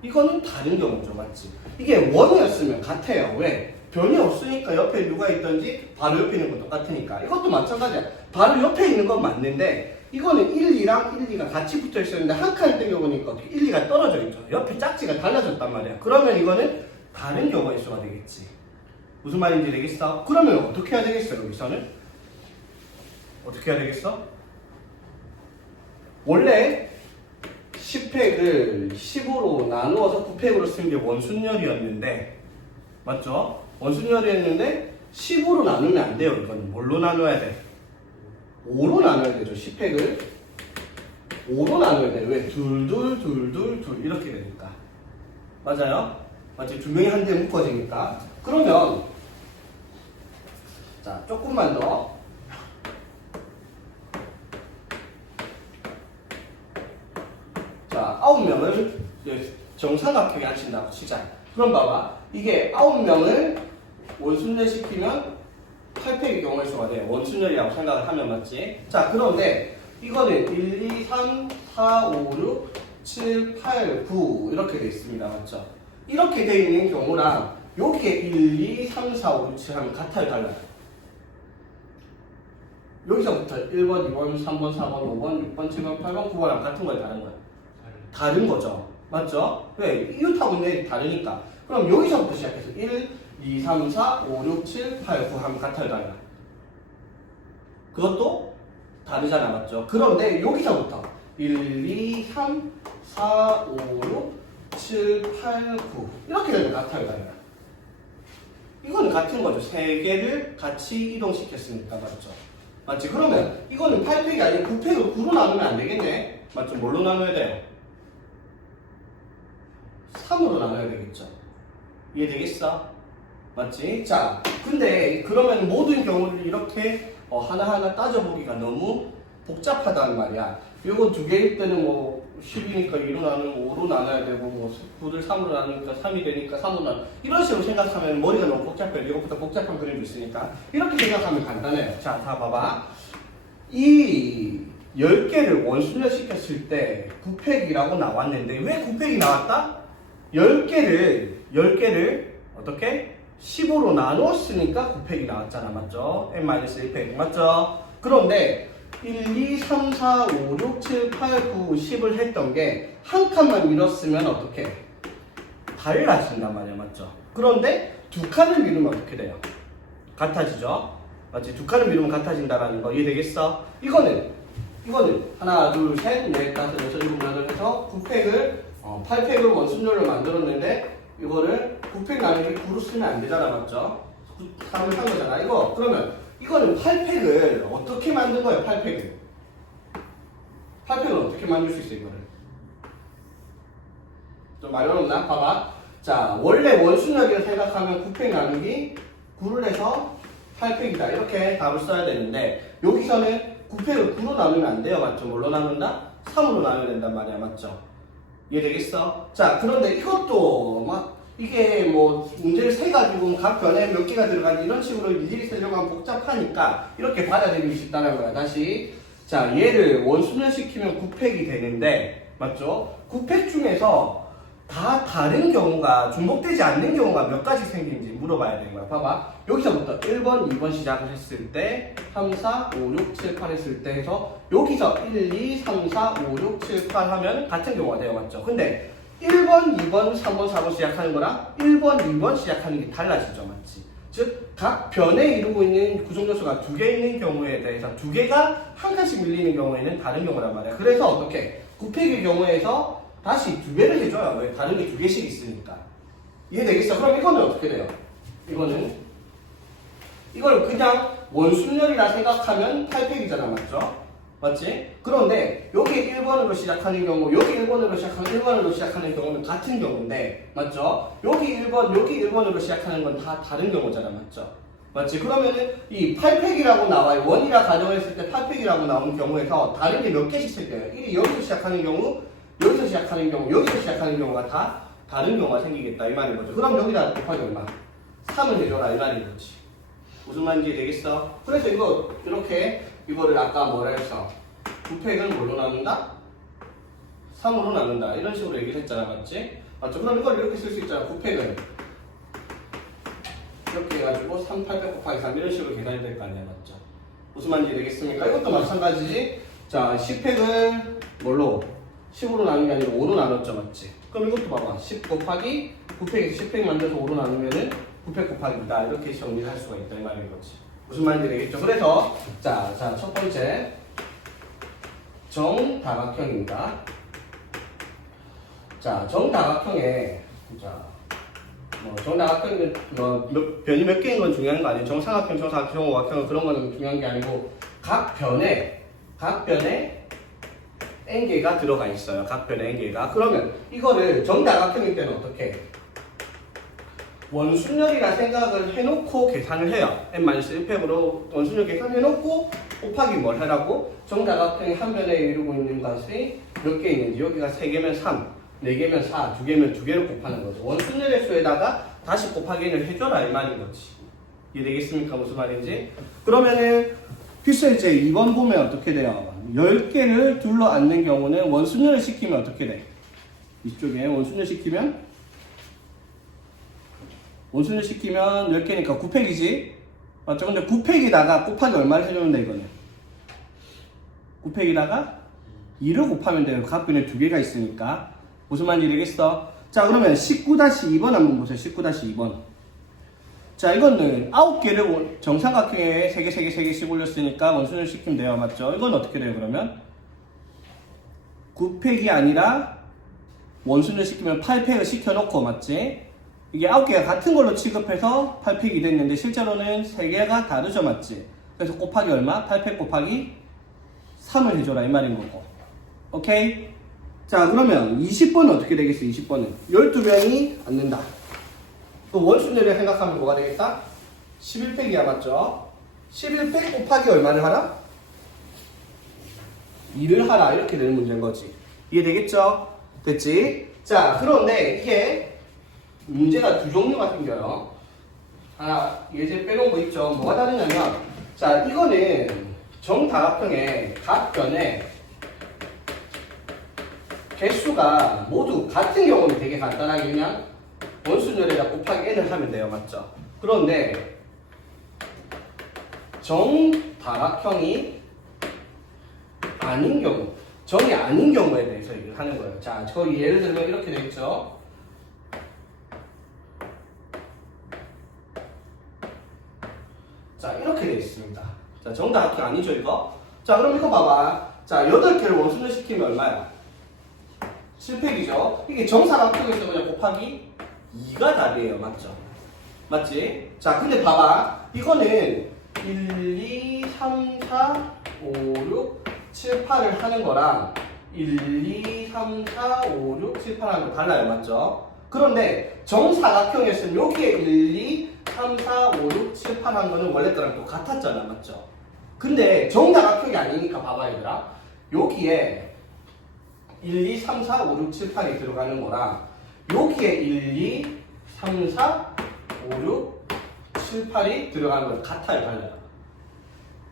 이거는 다른 경우죠. 맞지? 이게 원이었으면 같아요. 왜? 변이 없으니까 옆에 누가 있든지 바로 옆에 있는 건 똑같으니까. 이것도 마찬가지야. 바로 옆에 있는 건 맞는데 이거는 1, 2랑 1, 2가 같이 붙어 있었는데 한 칸을 땡겨보니까 1, 2가 떨어져 있죠. 옆에 짝지가 달라졌단 말이야. 그러면 이거는 다른 경우의 수가 되겠지. 무슨 말인지 되겠어? 그러면 어떻게 해야 되겠어? 여기서는? 어떻게 해야 되겠어? 원래 10팩을 10으로 나누어서 9팩으로 쓰는 게 원순열이었는데, 맞죠? 원순열이었는데 10으로 나누면 안 돼요. 이건 뭘로 나눠야 돼? 5로 나눠야 되죠. 10팩을 5로 나눠야 돼. 왜? 둘 이렇게 되니까. 맞아요? 맞지? 두 명이 한 대에 묶어지니까. 그러면 자, 조금만 더. 자, 9명을 정삼각형에 앉힌다고 치자. 그럼 봐봐. 이게 9명을 원순열 시키면 8팩의 경우의 수가 돼. 원순열이라고 생각을 하면. 맞지? 자, 그런데 이거는 1, 2, 3, 4, 5, 6, 7, 8, 9 이렇게 돼 있습니다. 맞죠? 이렇게 돼 있는 경우랑 여기에 1, 2, 3, 4, 5, 6, 7 하면 같아요, 달라요? 여기서부터 1번, 2번, 3번, 4번, 5번, 6번, 7번, 8번, 9번이랑 같은 거예요, 다른 거예요? 다른 거죠. 맞죠? 왜? 이웃하고 있는 다르니까. 그럼 여기서부터 시작해서 1, 2, 3, 4, 5, 6, 7, 8, 9 하면 같아요, 달라요? 그것도 다르잖아. 맞죠? 그런데 여기서부터 1, 2, 3, 4, 5, 6, 7, 8, 9 이렇게 되면 같아요, 달라요? 이거는 같은 거죠. 세 개를 같이 이동시켰으니까. 맞죠? 맞지? 그러면 이거는 8팩이 아니고 9팩을 9로 나누면 안 되겠네? 맞죠? 뭘로 나눠야 돼요? 3으로 나눠야 되겠죠? 이해되겠어? 맞지? 자, 근데 그러면 모든 경우를 이렇게 하나하나 따져보기가 너무 복잡하단 말이야. 요거 두 개일 때는 뭐 10이니까 2로 나누면 5로 나눠야 되고, 뭐 9를 3으로 나누니까 3이 되니까 3으로 나누 이런 식으로 생각하면 머리가 너무 복잡해요. 이것보다 복잡한 그림도 있으니까. 이렇게 생각하면 간단해요. 자, 다 봐봐. 이 10개를 원순열 시켰을 때 9팩이라고 나왔는데 왜 9팩이 나왔다? 10개를 어떻게? 15로 나누었으니까 9팩이 나왔잖아. 맞죠? n-1팩. 맞죠? 그런데 1, 2, 3, 4, 5, 6, 7, 8, 9, 10을 했던 게 한 칸만 밀었으면 어떻게? 달라진단 말이야. 맞죠? 그런데 두 칸을 밀으면 어떻게 돼요? 같아지죠? 맞지? 두 칸을 밀으면 같아진다라는 거 이해되겠어? 이거는 이거는 하나, 둘, 셋, 넷, 다섯, 여섯, 일곱, 여덟 해서 9팩을 8팩을 원순열로 만들었는데 이거를 9팩 나누기 9로 쓰면 안 되잖아, 맞죠? 3을 산 거잖아. 이거 그러면 이거는 8팩을 어떻게 만든 거예요? 8팩을 8팩을 어떻게 만들 수 있어 이거를? 좀 많이 어렵나? 봐봐. 자, 원래 원순열이라 생각하면 9팩 나누기 9를 해서 8팩이다. 이렇게 답을 써야 되는데 여기서는 9팩을 9로 나누면 안 돼요. 맞죠? 뭘로 나눈다? 3으로 나누면 된단 말이야. 맞죠? 이해되겠어? 자, 그런데 이것도 막 이게 뭐 문제를 세가지고 각 변에 몇 개가 들어가니 이런 식으로 일일이 쓰려고 하면 복잡하니까 이렇게 받아들일 수 있다는 거야. 다시. 자, 얘를 원순열 시키면 9팩이 되는데 맞죠? 9팩 중에서 다 다른 경우가 중복되지 않는 경우가 몇 가지 생기는지 물어봐야 되는 거야. 봐봐. 여기서부터 1번, 2번 시작을 했을 때 3, 4, 5, 6, 7, 8 했을 때 해서 여기서 1, 2, 3, 4, 5, 6, 7, 8 하면 같은 경우가 돼요. 맞죠? 근데 1번, 2번, 3번, 4번 시작하는 거랑 1번, 2번 시작하는 게 달라지죠. 맞지? 즉, 각 변에 이루고 있는 구성요소가 두 개 있는 경우에 대해서 두 개가 한 칸씩 밀리는 경우에는 다른 경우란 말이야. 그래서 어떻게? 9팩의 경우에서 다시 두 배를 해줘요. 왜? 다른 게 두 개씩 있으니까. 이해되겠어? 그럼 이거는 어떻게 돼요? 이걸 그냥 원순열이라 생각하면 8팩이잖아. 맞죠? 맞지? 그런데 여기 1번으로 시작하는 경우, 여기 1번으로 시작하는 경우는 같은 경우인데, 맞죠? 여기 1번, 여기 1번으로 시작하는 건 다 다른 경우잖아. 맞죠? 맞지? 그러면은 이 8팩이라고 나와요. 원이라 가정했을 때 8팩이라고 나온 경우에서 다른 게 몇 개씩 쓸게요. 1이 여기서 시작하는 경우, 여기서 시작하는 경우, 여기서 시작하는 경우가 다 다른 경우가 생기겠다. 이 말인 거죠. 그럼 여기다 곱하기 얼마? 3을 해줘라. 이 말인 거지. 무슨 말인지 되겠어? 그래서 이거 이렇게 이거를 아까 뭐라 했어? 9팩은 뭘로 나눈다? 3으로 나눈다. 이런 식으로 얘기를 했잖아. 맞지? 맞죠? 그럼 이걸 이렇게 쓸 수 있잖아. 9팩은 이렇게 해가지고 3, 800 곱하기 3 이런 식으로 계산이 될 거 아니야. 맞죠? 무슨 말인지 되겠습니까? 이것도 마찬가지지. 자, 10팩을 뭘로? 10으로 나눈 게 아니라 5로 나눴죠. 맞지? 그럼 이것도 봐봐. 10 곱하기 9팩에서 10팩 만들어서 5로 나누면은 9팩 곱하기다. 이렇게 정리를 할 수가 있다. 이 말인 거지. 무슨 말인지 되겠죠? 그래서 자, 첫 번째 정다각형입니다. 자, 정다각형에 정다각형은 변이 몇 개인 건 중요한 거 아니에요. 정삼각형, 정사각형, 정오각형 그런 거는 중요한 게 아니고 각 변에 n개가 들어가 있어요. 각 변에 n개가. 그러면 이거를 정다각형일 때는 어떻게 해? 원순열이라 생각을 해놓고 계산을 해요. n-1팩으로 원순열 계산해놓고 곱하기 뭘 하라고? 정다각형이 한 변에 이루고 있는 것이 몇 개 있는지 여기가 3개면 3, 4개면 4, 2개면 2개를 곱하는 거죠. 원순열의 수에다가 다시 곱하기를 해줘라 이 말인 거지. 이해되겠습니까? 무슨 말인지? 그러면은 필수 이제 2번 보면 어떻게 돼요? 10개를 둘러 앉는 경우는 원순열을 시키면 어떻게 돼? 이쪽에 원순열 시키면 10개니까 9팩이지? 맞죠? 근데 9팩에다가 곱하기 얼마를 해주는데 이거는? 9팩에다가 2를 곱하면 돼요. 각 변에 2개가 있으니까. 무슨 말인지 되겠어? 자, 그러면 19-2번 한번 보세요. 19-2번. 자, 이거는 9개를 정삼각형에 3개씩 올렸으니까 원순열 시키면 돼요. 맞죠? 이건 어떻게 돼요, 그러면? 9팩이 아니라 원순열 시키면 8팩을 시켜놓고, 맞지? 이게 9개가 같은 걸로 취급해서 8팩이 됐는데 실제로는 3개가 다르죠, 맞지? 그래서 곱하기 얼마? 8팩 곱하기 3을 해줘라 이 말인 거고. 오케이? 자, 그러면 20번은 어떻게 되겠어? 20번은 12명이 앉는다. 또 원순열을 생각하면 뭐가 되겠다? 11팩이야, 맞죠? 11팩 곱하기 얼마를 하라? 2를 하라. 이렇게 되는 문제인 거지. 이해되겠죠? 됐지? 자, 그런데 이게 문제가 두 종류가 생겨요. 하나, 예제 빼놓은 거 있죠? 뭐가 다르냐면, 자, 이거는 정다각형의 각 변에 개수가 모두 같은 경우는 되게 간단하게 그냥 원순열에다 곱하기 n을 하면 돼요. 맞죠? 그런데 정다각형이 아닌 경우, 정이 아닌 경우에 대해서 얘기를 하는 거예요. 자, 저 예를 들면 이렇게 되겠죠? 자, 이렇게 되어 있습니다. 자, 정다각형 아니죠, 이거? 자, 그럼 이거 봐봐. 자, 8개를 원순을 시키면 얼마야? 7팩이죠. 이게 정사각형에서 그냥 곱하기 2가 답이에요. 맞죠? 맞지? 자, 근데 봐봐. 이거는 1, 2, 3, 4, 5, 6, 7, 8을 하는 거랑 1, 2, 3, 4, 5, 6, 7, 8 하는 거 달라요. 맞죠? 그런데 정사각형에서는 여기에 1, 2, 3, 4, 5, 6, 7, 8 하는 거는 원래 거랑 또 같았잖아. 맞죠? 근데 정사각형이 아니니까 봐봐 얘들아. 여기에 1, 2, 3, 4, 5, 6, 7, 8이 들어가는 거랑 여기에 1, 2, 3, 4, 5, 6, 7, 8이 들어가는 건 같아요, 달라요?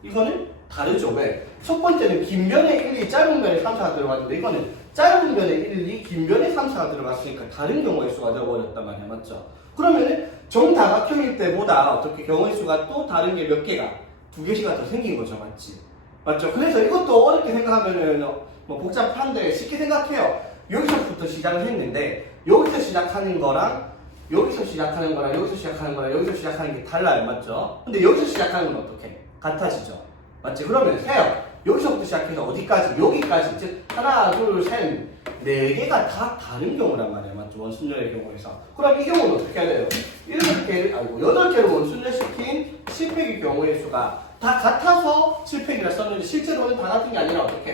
이거는 다르죠. 왜? 첫 번째는 긴 변에 1, 2, 짧은 변에 3, 4가 들어갔는데 이거는 짧은 변에 1, 2, 긴 변에 3, 4가 들어갔으니까 다른 경우의 수가 되어버렸단 말이야. 맞죠? 그러면은 정다각형일 때보다 어떻게 경우의 수가 또 다른 게 몇 개가? 2개씩가 더 생긴 거죠. 맞지? 맞죠? 그래서 이것도 어렵게 생각하면은 뭐 복잡한데 쉽게 생각해요. 여기서부터 시작을 했는데 여기서 시작하는 거랑 여기서 시작하는 거랑 여기서 시작하는 거랑 여기서 시작하는 게 달라요. 맞죠? 근데 여기서 시작하는 건 어떻게? 같아지죠? 맞지? 그러면 세요. 여기서부터 시작해서 어디까지? 여기까지. 즉 하나, 둘, 셋, 4개가 다 다른 경우란 말이야. 맞죠? 원순열의 경우에서. 그럼 이 경우는 어떻게 해야 돼요? 8개를 원순열시킨 10팩의 경우의 수가 다 같아서 7팩이라 썼는데 실제로는 다 같은 게 아니라 어떻게?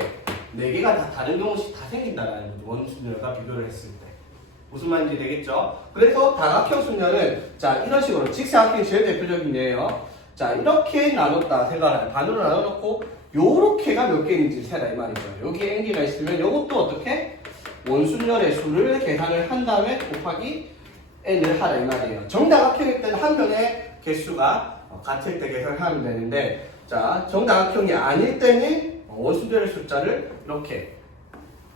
4개가 다 다른 경우씩 다 생긴다라는 거죠. 원순열과 비교를 했을 때. 무슨 말인지 되겠죠? 그래서 다각형 순열은 자 이런 식으로 직사각형이 제일 대표적인 예예요. 자 이렇게 나눴다 생각을 반으로 나눠놓고 요렇게가 몇 개인지 세라 이 말이죠. 여기에 n개가 있으면 요것도 어떻게? 원순열의 수를 계산을 한 다음에 곱하기 n을 하라 이 말이에요. 정다각형일 때는 한 변의 개수가 같을 때 계산하면 되는데 자 정다각형이 아닐 때는 원순열의 숫자를 이렇게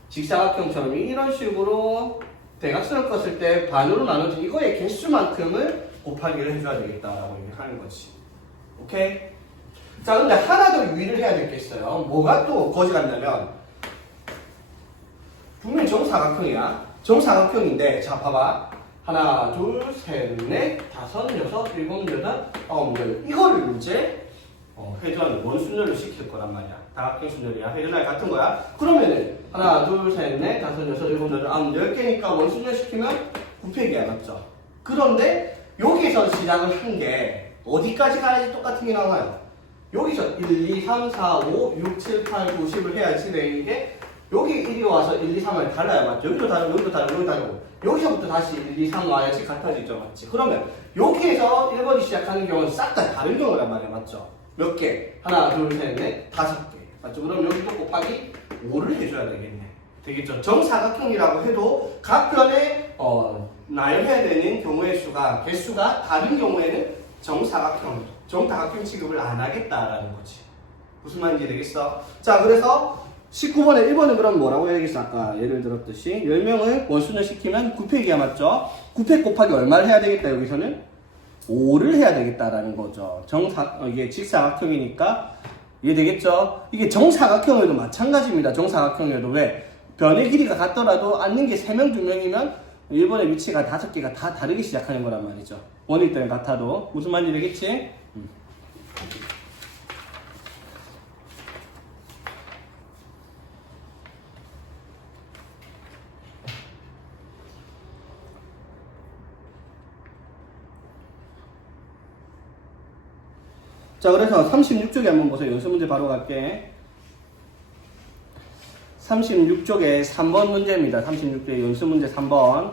직사각형처럼 이런 식으로 대각선을 껐을 때 반으로 나눠진 이거의 개수만큼을 곱하기를 해줘야 되겠다라고 얘기하는 거지. 오케이? 자, 근데 하나 더 유의를 해야 될 게 있어요. 뭐가 또 거지 같냐면 분명히 정사각형이야. 정사각형인데 자 봐봐. 하나, 둘, 셋, 넷, 다섯, 여섯, 일곱, 여덟, 아홉, 열. 이거를 이제 회전 원순열로 시킬 거란 말이야. 다각형 순열이야. 회전할 같은 거야. 그러면은 하나, 둘, 셋, 넷, 다섯, 여섯, 일곱, 여덟, 아홉, 10개니까 원순열 시키면 9팩이야. 맞죠? 그런데 여기서 시작을 한 게 어디까지 가야지 똑같은 게 나와요? 여기서 1, 2, 3, 4, 5, 6, 7, 8, 9, 10을 해야지 되는 게 여기 1이 와서 1, 2, 3을 달라요. 맞죠? 여기도 다르고 여기도 다르고 여기도 다르고 여기서부터 다시 1, 2, 3 와야지 같아지죠. 맞지? 그러면 여기에서 1번이 시작하는 경우는 싹 다 다른 경우란 말이야. 맞죠? 몇 개? 하나, 둘, 셋, 넷, 5개. 맞죠? 그럼 여기도 곱하기 5를 해줘야 되겠네. 되겠죠? 정사각형이라고 해도 각 변에 나열해야 되는 경우의 수가 개수가 다른 경우에는 정다각형 취급을 안 하겠다라는 거지. 무슨 말인지 되겠어? 자, 그래서 19번에 1번은 그럼 뭐라고 해야겠어? 아까 예를 들었듯이 10명을 원순을 시키면 9팩이야. 맞죠? 9팩 곱하기 얼마를 해야 되겠다 여기서는? 5를 해야 되겠다라는 거죠. 이게 직사각형이니까 이해되겠죠? 이게 정사각형에도 마찬가지입니다. 정사각형에도 왜? 변의 길이가 같더라도 앉는 게 3명, 2명이면 1번의 위치가 5개가 다 다르게 시작하는 거란 말이죠. 원일 때는 같아도. 무슨 말인지 되겠지? 자, 그래서 36쪽에 한번 보세요. 연습 문제 바로 갈게. 36쪽에 3번 문제입니다. 36쪽에 연습 문제 3번.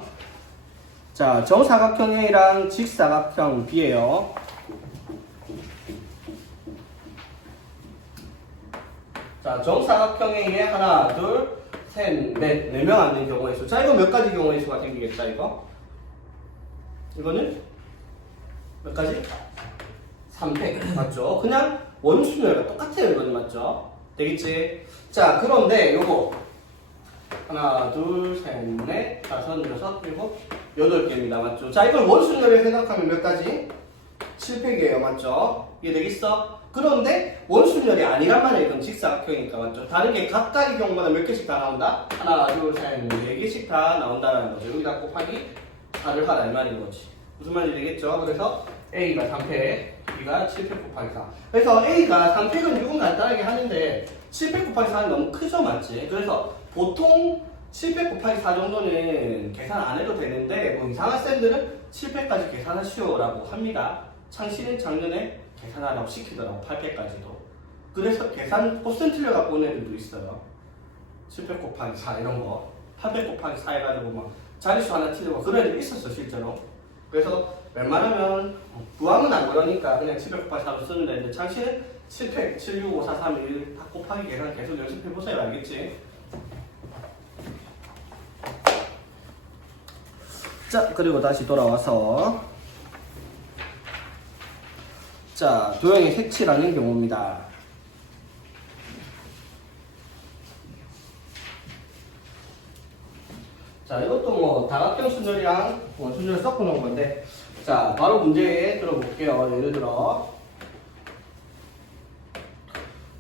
자, 정사각형 A랑 직사각형 B예요. 자, 정사각형 A에 하나, 둘, 셋, 넷, 4명 앉는 경우의 수. 자, 이거 몇 가지 경우의 수가 생기겠다, 이거? 이거는 몇 가지? 3팩. 맞죠? 그냥 원순열과 똑같아요, 이거는. 맞죠? 되겠지? 자, 그런데 요거 하나, 둘, 셋, 넷, 다섯, 여섯, 일곱, 8개입니다. 맞죠? 자, 이걸 원순열에 생각하면 몇 가지? 7팩이에요. 맞죠? 이해되겠어? 그런데 원순열이 아니란 말이에요. 이건 직사각형이니까. 맞죠? 다른 게 각각의 경우마다 몇 개씩 다 나온다? 하나, 둘, 셋, 4개씩 다 나온다는 거죠. 여기다 곱하기 4를 하라 이 말인 거지. 무슨 말인지 되겠죠? 그래서 A가 3팩, B가 7팩 곱하기 4. 그래서 A가 3팩은 6은 간단하게 하는데 7팩 곱하기 4는 너무 크죠, 맞지? 그래서 보통 7팩 곱하기 4 정도는 계산 안 해도 되는데 뭐 이상한 쌤들은 7팩까지 계산하시오라고 합니다. 창씨는 작년에 계산하라고 시키더라고, 8팩까지도. 그래서 계산 퍼센트를 갖고 온 애들도 있어요. 7팩 곱하기 4 이런 거 8팩 곱하기 4 해가지고 막 자릿수 하나 틀리고 그런 애들 있었어 실제로. 그래서 웬만하면 부항은 안 그러니까 그냥 7팩 곱하기 4로 쓰는 애들 창씨는 7팩, 7, 6, 5, 4, 3, 1 다 곱하기 계산 계속 연습해보세요. 알겠지? 자, 그리고 다시 돌아와서 자, 도형의 색칠하는 경우입니다. 자, 이것도 뭐 다각형 순열이랑 원순열 섞어 놓은 건데, 자, 바로 문제에 들어볼게요. 예를 들어,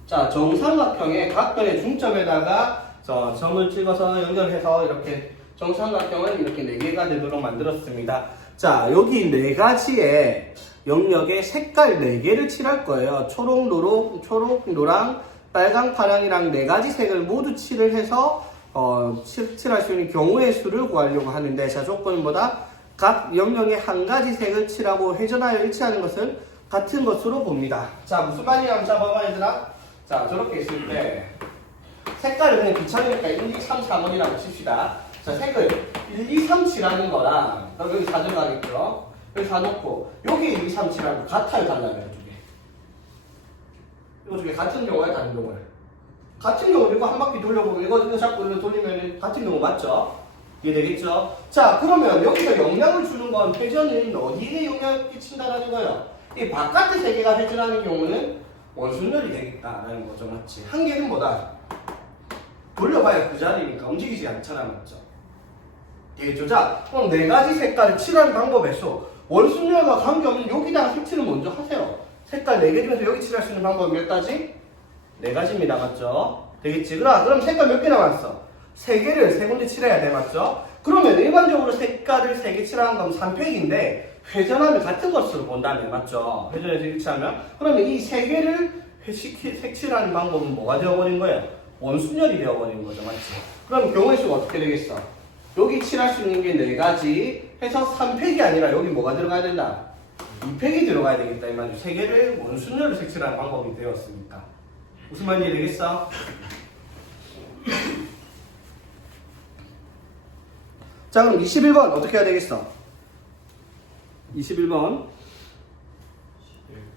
자, 정삼각형의 각변의 중점에다가 저 점을 찍어서 연결해서 이렇게 정삼각형을 이렇게 4개가 되도록 만들었습니다. 자, 여기 4가지의 영역에 색깔 4개를 칠할 거예요. 초록, 노랑, 빨강, 파랑이랑 4가지 색을 모두 칠을 해서 칠할 수 있는 경우의 수를 구하려고 하는데, 자, 조건은 뭐다? 각 영역에 한 가지 색을 칠하고 회전하여 일치하는 것은 같은 것으로 봅니다. 자, 무슨 말이냐 한번 잡아봐, 얘들아. 자, 저렇게 있을 때 색깔을 그냥 귀찮으니까 1, 2, 3, 4번이라고 칩시다. 자, 색을 1, 2, 3 칠하는 거랑 여기 4 들어가겠죠? 여기 4 놓고 여기 1, 2, 3 칠하는 거 같아요, 달라요? 이거 두 개 같은 경우야, 다른 경우야? 같은 경우 이거 한 바퀴 돌려보면 이거 자꾸 이거 돌리면 같은 경우 맞죠? 이게 되겠죠? 자, 그러면 여기서 영향을 주는 건 회전은 어디에 영향을 끼친다라는 거예요? 이 바깥의 세 개가 회전하는 경우는 원순열이 되겠다라는 거죠, 맞지? 한 개는 뭐다? 돌려봐야 그 자리니까 움직이지 않잖아, 맞죠? 되겠죠? 자, 그럼 4가지 색깔을 칠하는 방법에서 원순열과 관계없는 여기다가 색칠을 먼저 하세요. 색깔 4개 중에서 여기 칠할 수 있는 방법은 몇 가지? 4가지입니다, 맞죠? 되겠지? 그럼 색깔 몇 개 남았어? 3개를 3군데 칠해야 돼, 맞죠? 그러면 일반적으로 색깔을 3개 칠하는 건 3팩인데 회전하면 같은 것으로 본다면, 맞죠? 회전해서 일치하면 그러면 이 3개를 색칠하는 방법은 뭐가 되어버린 거예요? 원순열이 되어버린 거죠, 맞지? 그럼 경우의 수가 어떻게 되겠어? 여기 칠할 수 있는 게 4가지 해서 3팩이 아니라 여기 뭐가 들어가야 된다? 2팩이 들어가야 되겠다, 이 말이죠. 3개를 원순열로 색칠하는 방법이 되었으니까. 무슨 말인지 되겠어? 자, 그럼 21번 어떻게 해야 되겠어? 21번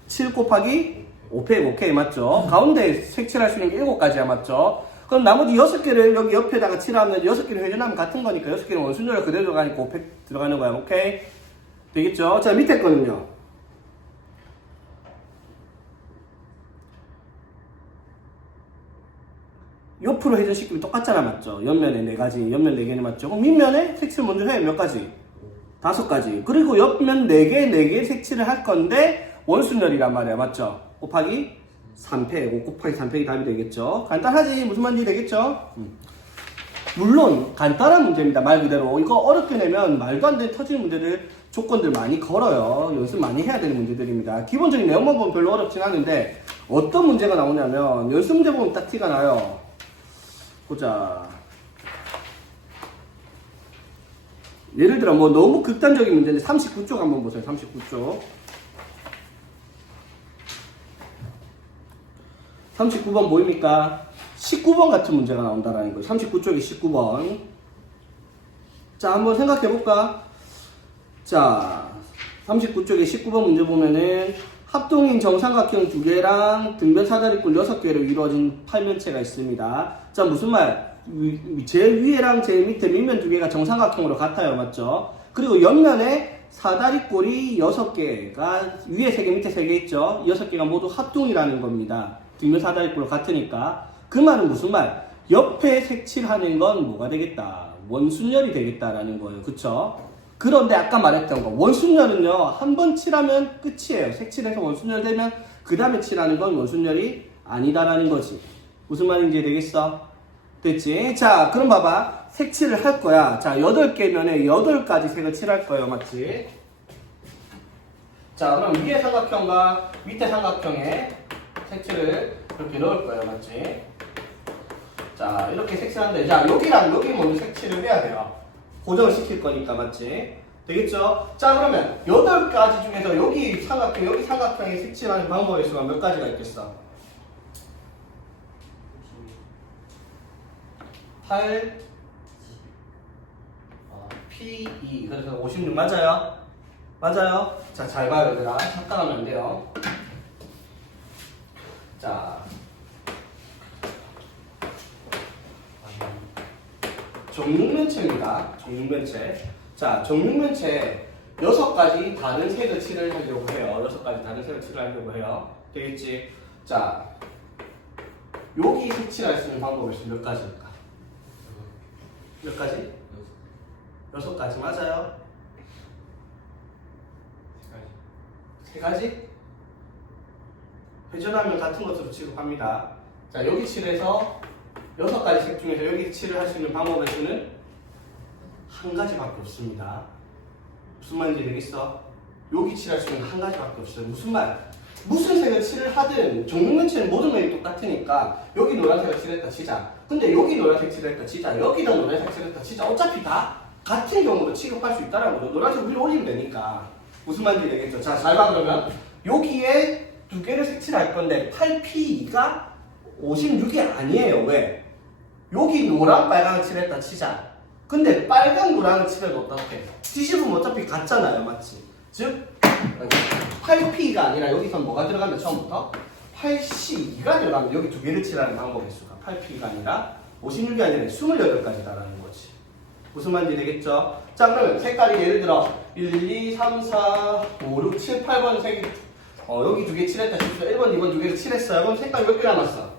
7 곱하기 5팩, 오케이, 맞죠? 가운데 색칠할 수 있는 게 7가지야, 맞죠? 그럼 나머지 6개를 여기 옆에다가 칠하면 6개를 회전하면 같은 거니까 6개는 원순열로 그대로 들어가니까 5팩 들어가는 거야, 오케이? 되겠죠? 자, 밑에 거는요. 옆으로 회전시키면 똑같잖아, 맞죠? 옆면에 4가지, 옆면 4개는 맞죠? 그럼 밑면에 색칠 먼저 해. 몇 가지? 5가지. 그리고 옆면 4개 색칠을 할 건데 원순열이란 말이야, 맞죠? 곱하기 3팩, 5 곱하기 3팩이 답이 되겠죠? 간단하지? 무슨 말인지 되겠죠? 물론 간단한 문제입니다, 말 그대로. 이거 어렵게 내면 말도 안 되는 터지는 문제들, 조건들 많이 걸어요. 연습 많이 해야 되는 문제들입니다. 기본적인 내용만 보면 별로 어렵진 않은데 어떤 문제가 나오냐면 연습 문제 보면 딱 티가 나요. 보자. 예를 들어 뭐 너무 극단적인 문제인데 39쪽 한번 보세요. 39쪽. 39번 뭐입니까? 19번 같은 문제가 나온다라는 거예요. 39쪽이 19번. 자, 한번 생각해 볼까? 자, 39쪽에 19번 문제 보면은 합동인 정삼각형 2개랑 등변 사다리꼴 6개로 이루어진 팔면체가 있습니다. 자, 무슨 말? 제일 위에랑 제일 밑에 밑면 2개가 정삼각형으로 같아요, 맞죠? 그리고 옆면에 사다리꼴이 6개가 위에 3개 밑에 3개 있죠? 6개가 모두 합동이라는 겁니다. 등변 사다리꼴로 같으니까. 그 말은 무슨 말? 옆에 색칠하는 건 뭐가 되겠다? 원순열이 되겠다라는 거예요, 그쵸? 그런데 아까 말했던 거, 원순열은요, 한 번 칠하면 끝이에요. 색칠해서 원순열 되면 그 다음에 칠하는 건 원순열이 아니다라는 거지. 무슨 말인지 되겠어? 됐지? 자, 그럼 봐봐. 색칠을 할 거야. 자, 8개 면에 8가지 색을 칠할 거예요, 맞지? 자, 그럼 위에 삼각형과 밑에 삼각형에 색칠을 이렇게 넣을 거예요. 맞지? 자, 이렇게 색칠한데, 자, 여기랑 여기 먼저 색칠을 해야 돼요. 고정을 시킬 거니까, 맞지? 되겠죠? 자, 그러면 8가지 중에서 여기 삼각형에 색칠하는 방법의 수가 몇 가지가 있겠어? 8, P2. 그래서 56 맞아요? 맞아요? 자, 잘 봐요, 얘들아. 착각하면 안 돼요. 자. 정육면체입니다. 정육면체. 자, 정육면체 6가지 다른 색을 칠을 하려고 해요. 6가지 다른 색을 칠을 하려고 해요. 되겠지? 자, 여기 색칠할 수 있는 방법이 몇 가지일까? 몇 가지? 6가지 맞아요? 3가지? 회전하면 같은 것으로 취급합니다. 자, 여기 칠해서 6가지 색 중에서 여기 칠을 할 수 있는 방법의 수는 한 가지밖에 없습니다. 무슨 말인지 되겠어? 여기 칠할 수 있는 한 가지밖에 없어요. 무슨 말? 무슨 색을 칠을 하든 정육면체는 모든 색이 똑같으니까 여기 노란색을 칠했다 치자. 근데 여기 노란색 칠했다 치자. 여기다 노란색 칠했다 치자. 어차피 다 같은 경우로 취급할 수 있다라는 거죠. 노란색 위로 올리면 되니까. 무슨 말인지 되겠죠? 자, 잘 봐 그러면 여기에 2개를 색칠할 건데 8P2가 56이 아니에요. 왜? 여기 노랑 빨강을 칠했다 치자. 근데 빨강 노랑을 칠해도 어떻게? 뒤집으면 어차피 같잖아요. 맞지? 즉 8P가 아니라 여기서 뭐가 들어간다 처음부터? 8C2가 들어가면 여기 2개를 칠하는 방법의 수가 8P가 아니라 56이 아니라 28가지다라는 거지. 무슨 말인지 되겠죠? 자, 그러면 색깔이 예를 들어 1, 2, 3, 4, 5, 6, 7, 8번 색이 여기 2개 칠했다 칩시다. 1번, 2번 2개를 칠했어요. 그럼 색깔 몇 개 남았어?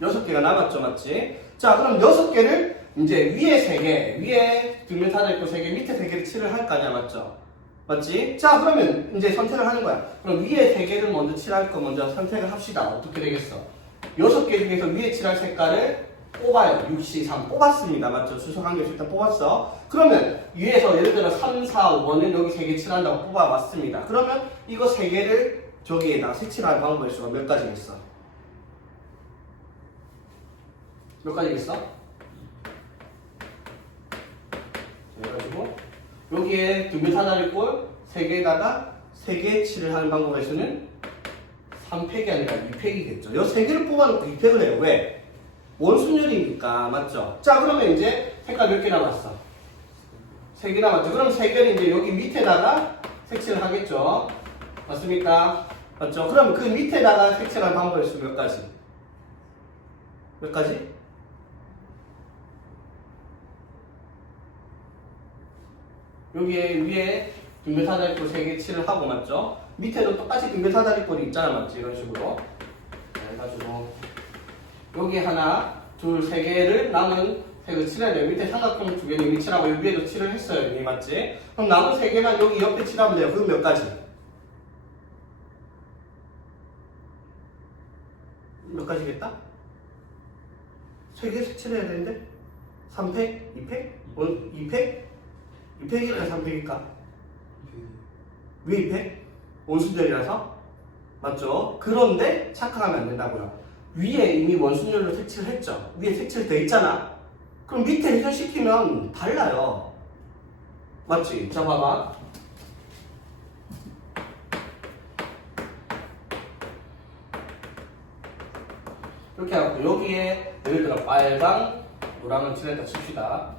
6개가 남았죠. 맞지? 자, 그럼 6개를 이제 위에 3개, 위에 뒷면 타자 있고 3개, 밑에 3개를 칠을 할 거 아니야. 맞죠? 맞지? 자, 그러면 이제 선택을 하는 거야. 그럼 위에 3개를 먼저 칠할 거 먼저 선택을 합시다. 어떻게 되겠어? 6개 중에서 위에 칠할 색깔을 뽑아요. 6, C, 3 뽑았습니다. 맞죠? 수석 한 개씩 일단 뽑았어. 그러면 위에서 예를 들어 3, 4, 5번은 여기 3개 칠한다고 뽑아왔습니다. 그러면 이거 3개를 저기에다 색칠할 방법의 수가 몇 가지겠어? 몇 가지겠어? 그래가지고 여기에 두 개 사다리 꼴 3개에다가 3개 칠을 하는 방법의 수는 3팩이 아니라 2팩이겠죠. 이 3개를 뽑아놓고 2팩을 해요. 왜? 원순열이니까. 맞죠? 자, 그러면 이제 색깔 몇 개 남았어? 3개 남았죠. 그럼 3개를 이제 여기 밑에다가 색칠을 하겠죠. 맞습니까? 맞죠? 그럼 그 밑에다가 색칠할 방법의 수 몇 가지? 몇 가지? 여기에 위에 등변 사다리꼴 3개 칠을 하고 맞죠? 밑에도 똑같이 등변 사다리꼴이 있잖아. 맞지? 이런 식으로. 해가지고 여기 하나, 둘, 3개를 남은 색을 칠해야 돼요. 밑에 삼각형 2개는 이미 칠하고 여기 위에도 칠을 했어요. 이미 맞지? 그럼 남은 3개만 여기 옆에 칠하면 돼요. 그럼 몇 가지? 몇 가지겠다? 3개 색칠해야 되는데? 3팩? 2팩? 2팩? 2팩일까 3팩일까? 왜 2팩? 원순열이라서? 맞죠? 그런데 착각하면 안 된다고요. 위에 이미 원순열로 색칠을 했죠? 위에 색칠돼 있잖아? 그럼 밑에 회전시키면 달라요. 맞지? 자, 봐봐. 이렇게 해갖고 여기에 예를 들어 빨강, 노랑을 칠했다 칩시다.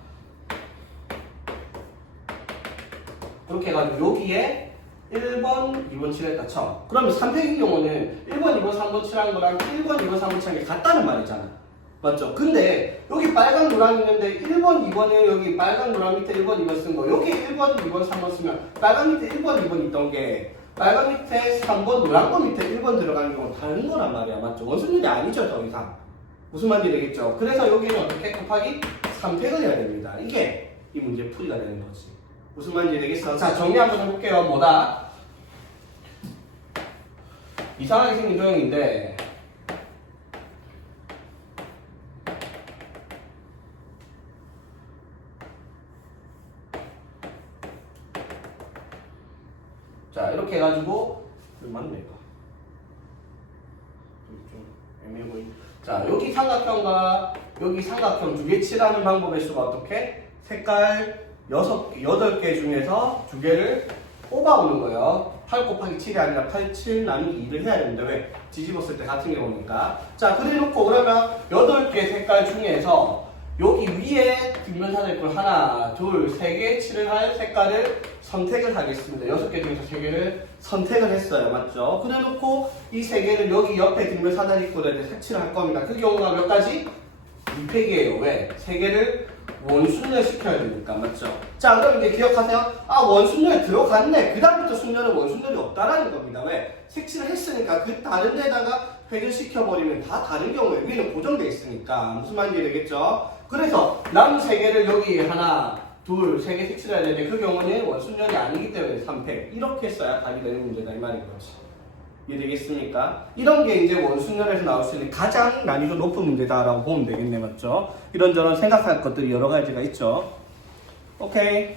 그렇게 해가지고 여기에 1번, 2번 칠했다 쳐. 그러면 3팩인 경우는 1번, 2번, 3번 칠한 거랑 1번, 2번, 3번 칠한 게 같다는 말이잖아. 맞죠? 근데 여기 빨간, 노랑 있는데 1번, 2번에 여기 빨간, 노랑 밑에 1번, 2번 쓴 거. 여기 1번, 2번, 3번 쓰면 빨간 밑에 1번, 2번 있던 게 빨간 밑에 3번, 노란 거 밑에 1번 들어가는 경우는 다른 거란 말이야. 맞죠? 원순열이 아니죠, 더 이상. 무슨 말인지 되겠죠? 그래서 여기는 어떻게 곱하기 3팩을 해야 됩니다. 이게 이 문제 풀이가 되는 거지. 무슨 말인지 되겠어? 자, 정리 한번 해볼게요. 뭐다? 이상하게 생긴 도형인데 자, 이렇게 해가지고 자, 여기 삼각형과 여기 삼각형 두 개 칠하는 방법의 수가 어떻게? 색깔 8개 중에서 2개를 뽑아오는 거예요. 8 곱하기 7이 아니라 8, 7 나누기 2를 해야 되는데 왜? 뒤집었을 때 같은 경우니까. 자, 그래 놓고 그러면 8개 색깔 중에서 여기 위에 뒷면사절걸 하나, 둘, 3개 칠을 할 색깔을 선택을 하겠습니다. 6개 중에서 3개를 선택을 했어요. 맞죠? 그래 놓고 이 3개를 여기 옆에 뒷면사절걸에 색칠을 할 겁니다. 그 경우가 몇 가지? 2팩이에요. 왜? 3개를 원순열 시켜야 되니까. 맞죠? 자, 그럼 이제 기억하세요. 아, 원순열 들어갔네. 그 다음부터 순열은 원순열이 없다라는 겁니다. 왜? 색칠을 했으니까 그 다른 데다가 회전시켜버리면 다 다른 경우에 위는 고정되어 있으니까. 무슨 말인지 되겠죠? 그래서 남은 3개를 여기 하나, 둘, 3개 색칠해야 되는데 그 경우는 원순열이 아니기 때문에 3팩. 이렇게 써야 답이 되는 문제다. 이 말인 거지. 이해되겠습니까? 이런 게 이제 원순열에서 나올 수 있는 가장 난이도 높은 문제다라고 보면 되겠네. 맞죠? 이런저런 생각할 것들이 여러 가지가 있죠. 오케이.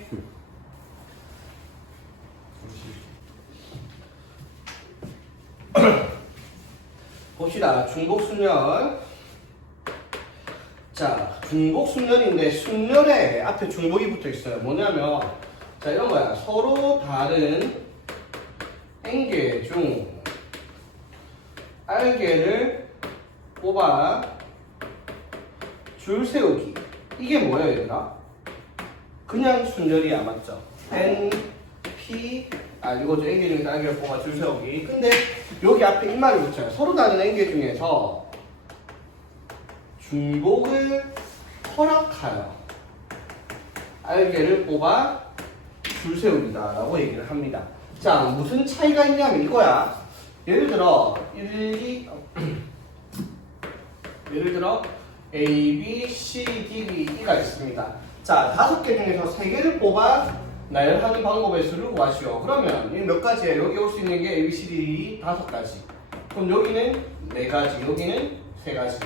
봅시다. 중복순열. 자, 중복순열인데 순열에 앞에 중복이 붙어 있어요. 뭐냐면 자, 이런 거야. 서로 다른 N개 중 R개를 뽑아 줄 세우기. 이게 뭐예요, 얘들아? 그냥 순열이야, 맞죠? N, P, 이거죠. N개 중에서 R개를 뽑아 줄 세우기. 근데 여기 앞에 이 말을 붙여요. 서로 다른 N개 중에서 중복을 허락하여 R개를 뽑아 줄 세우기다 라고 얘기를 합니다. 자, 무슨 차이가 있냐면 이거야. 예를 들어 예를 들어 A, B, C, D, B, E가 있습니다. 자, 5개 중에서 3개를 뽑아 나열하는 방법의 수를 구하시오. 그러면 몇 가지예요? 여기 올 수 있는 게 A, B, C, D, E 5가지. 그럼 여기는 4가지, 여기는 3가지.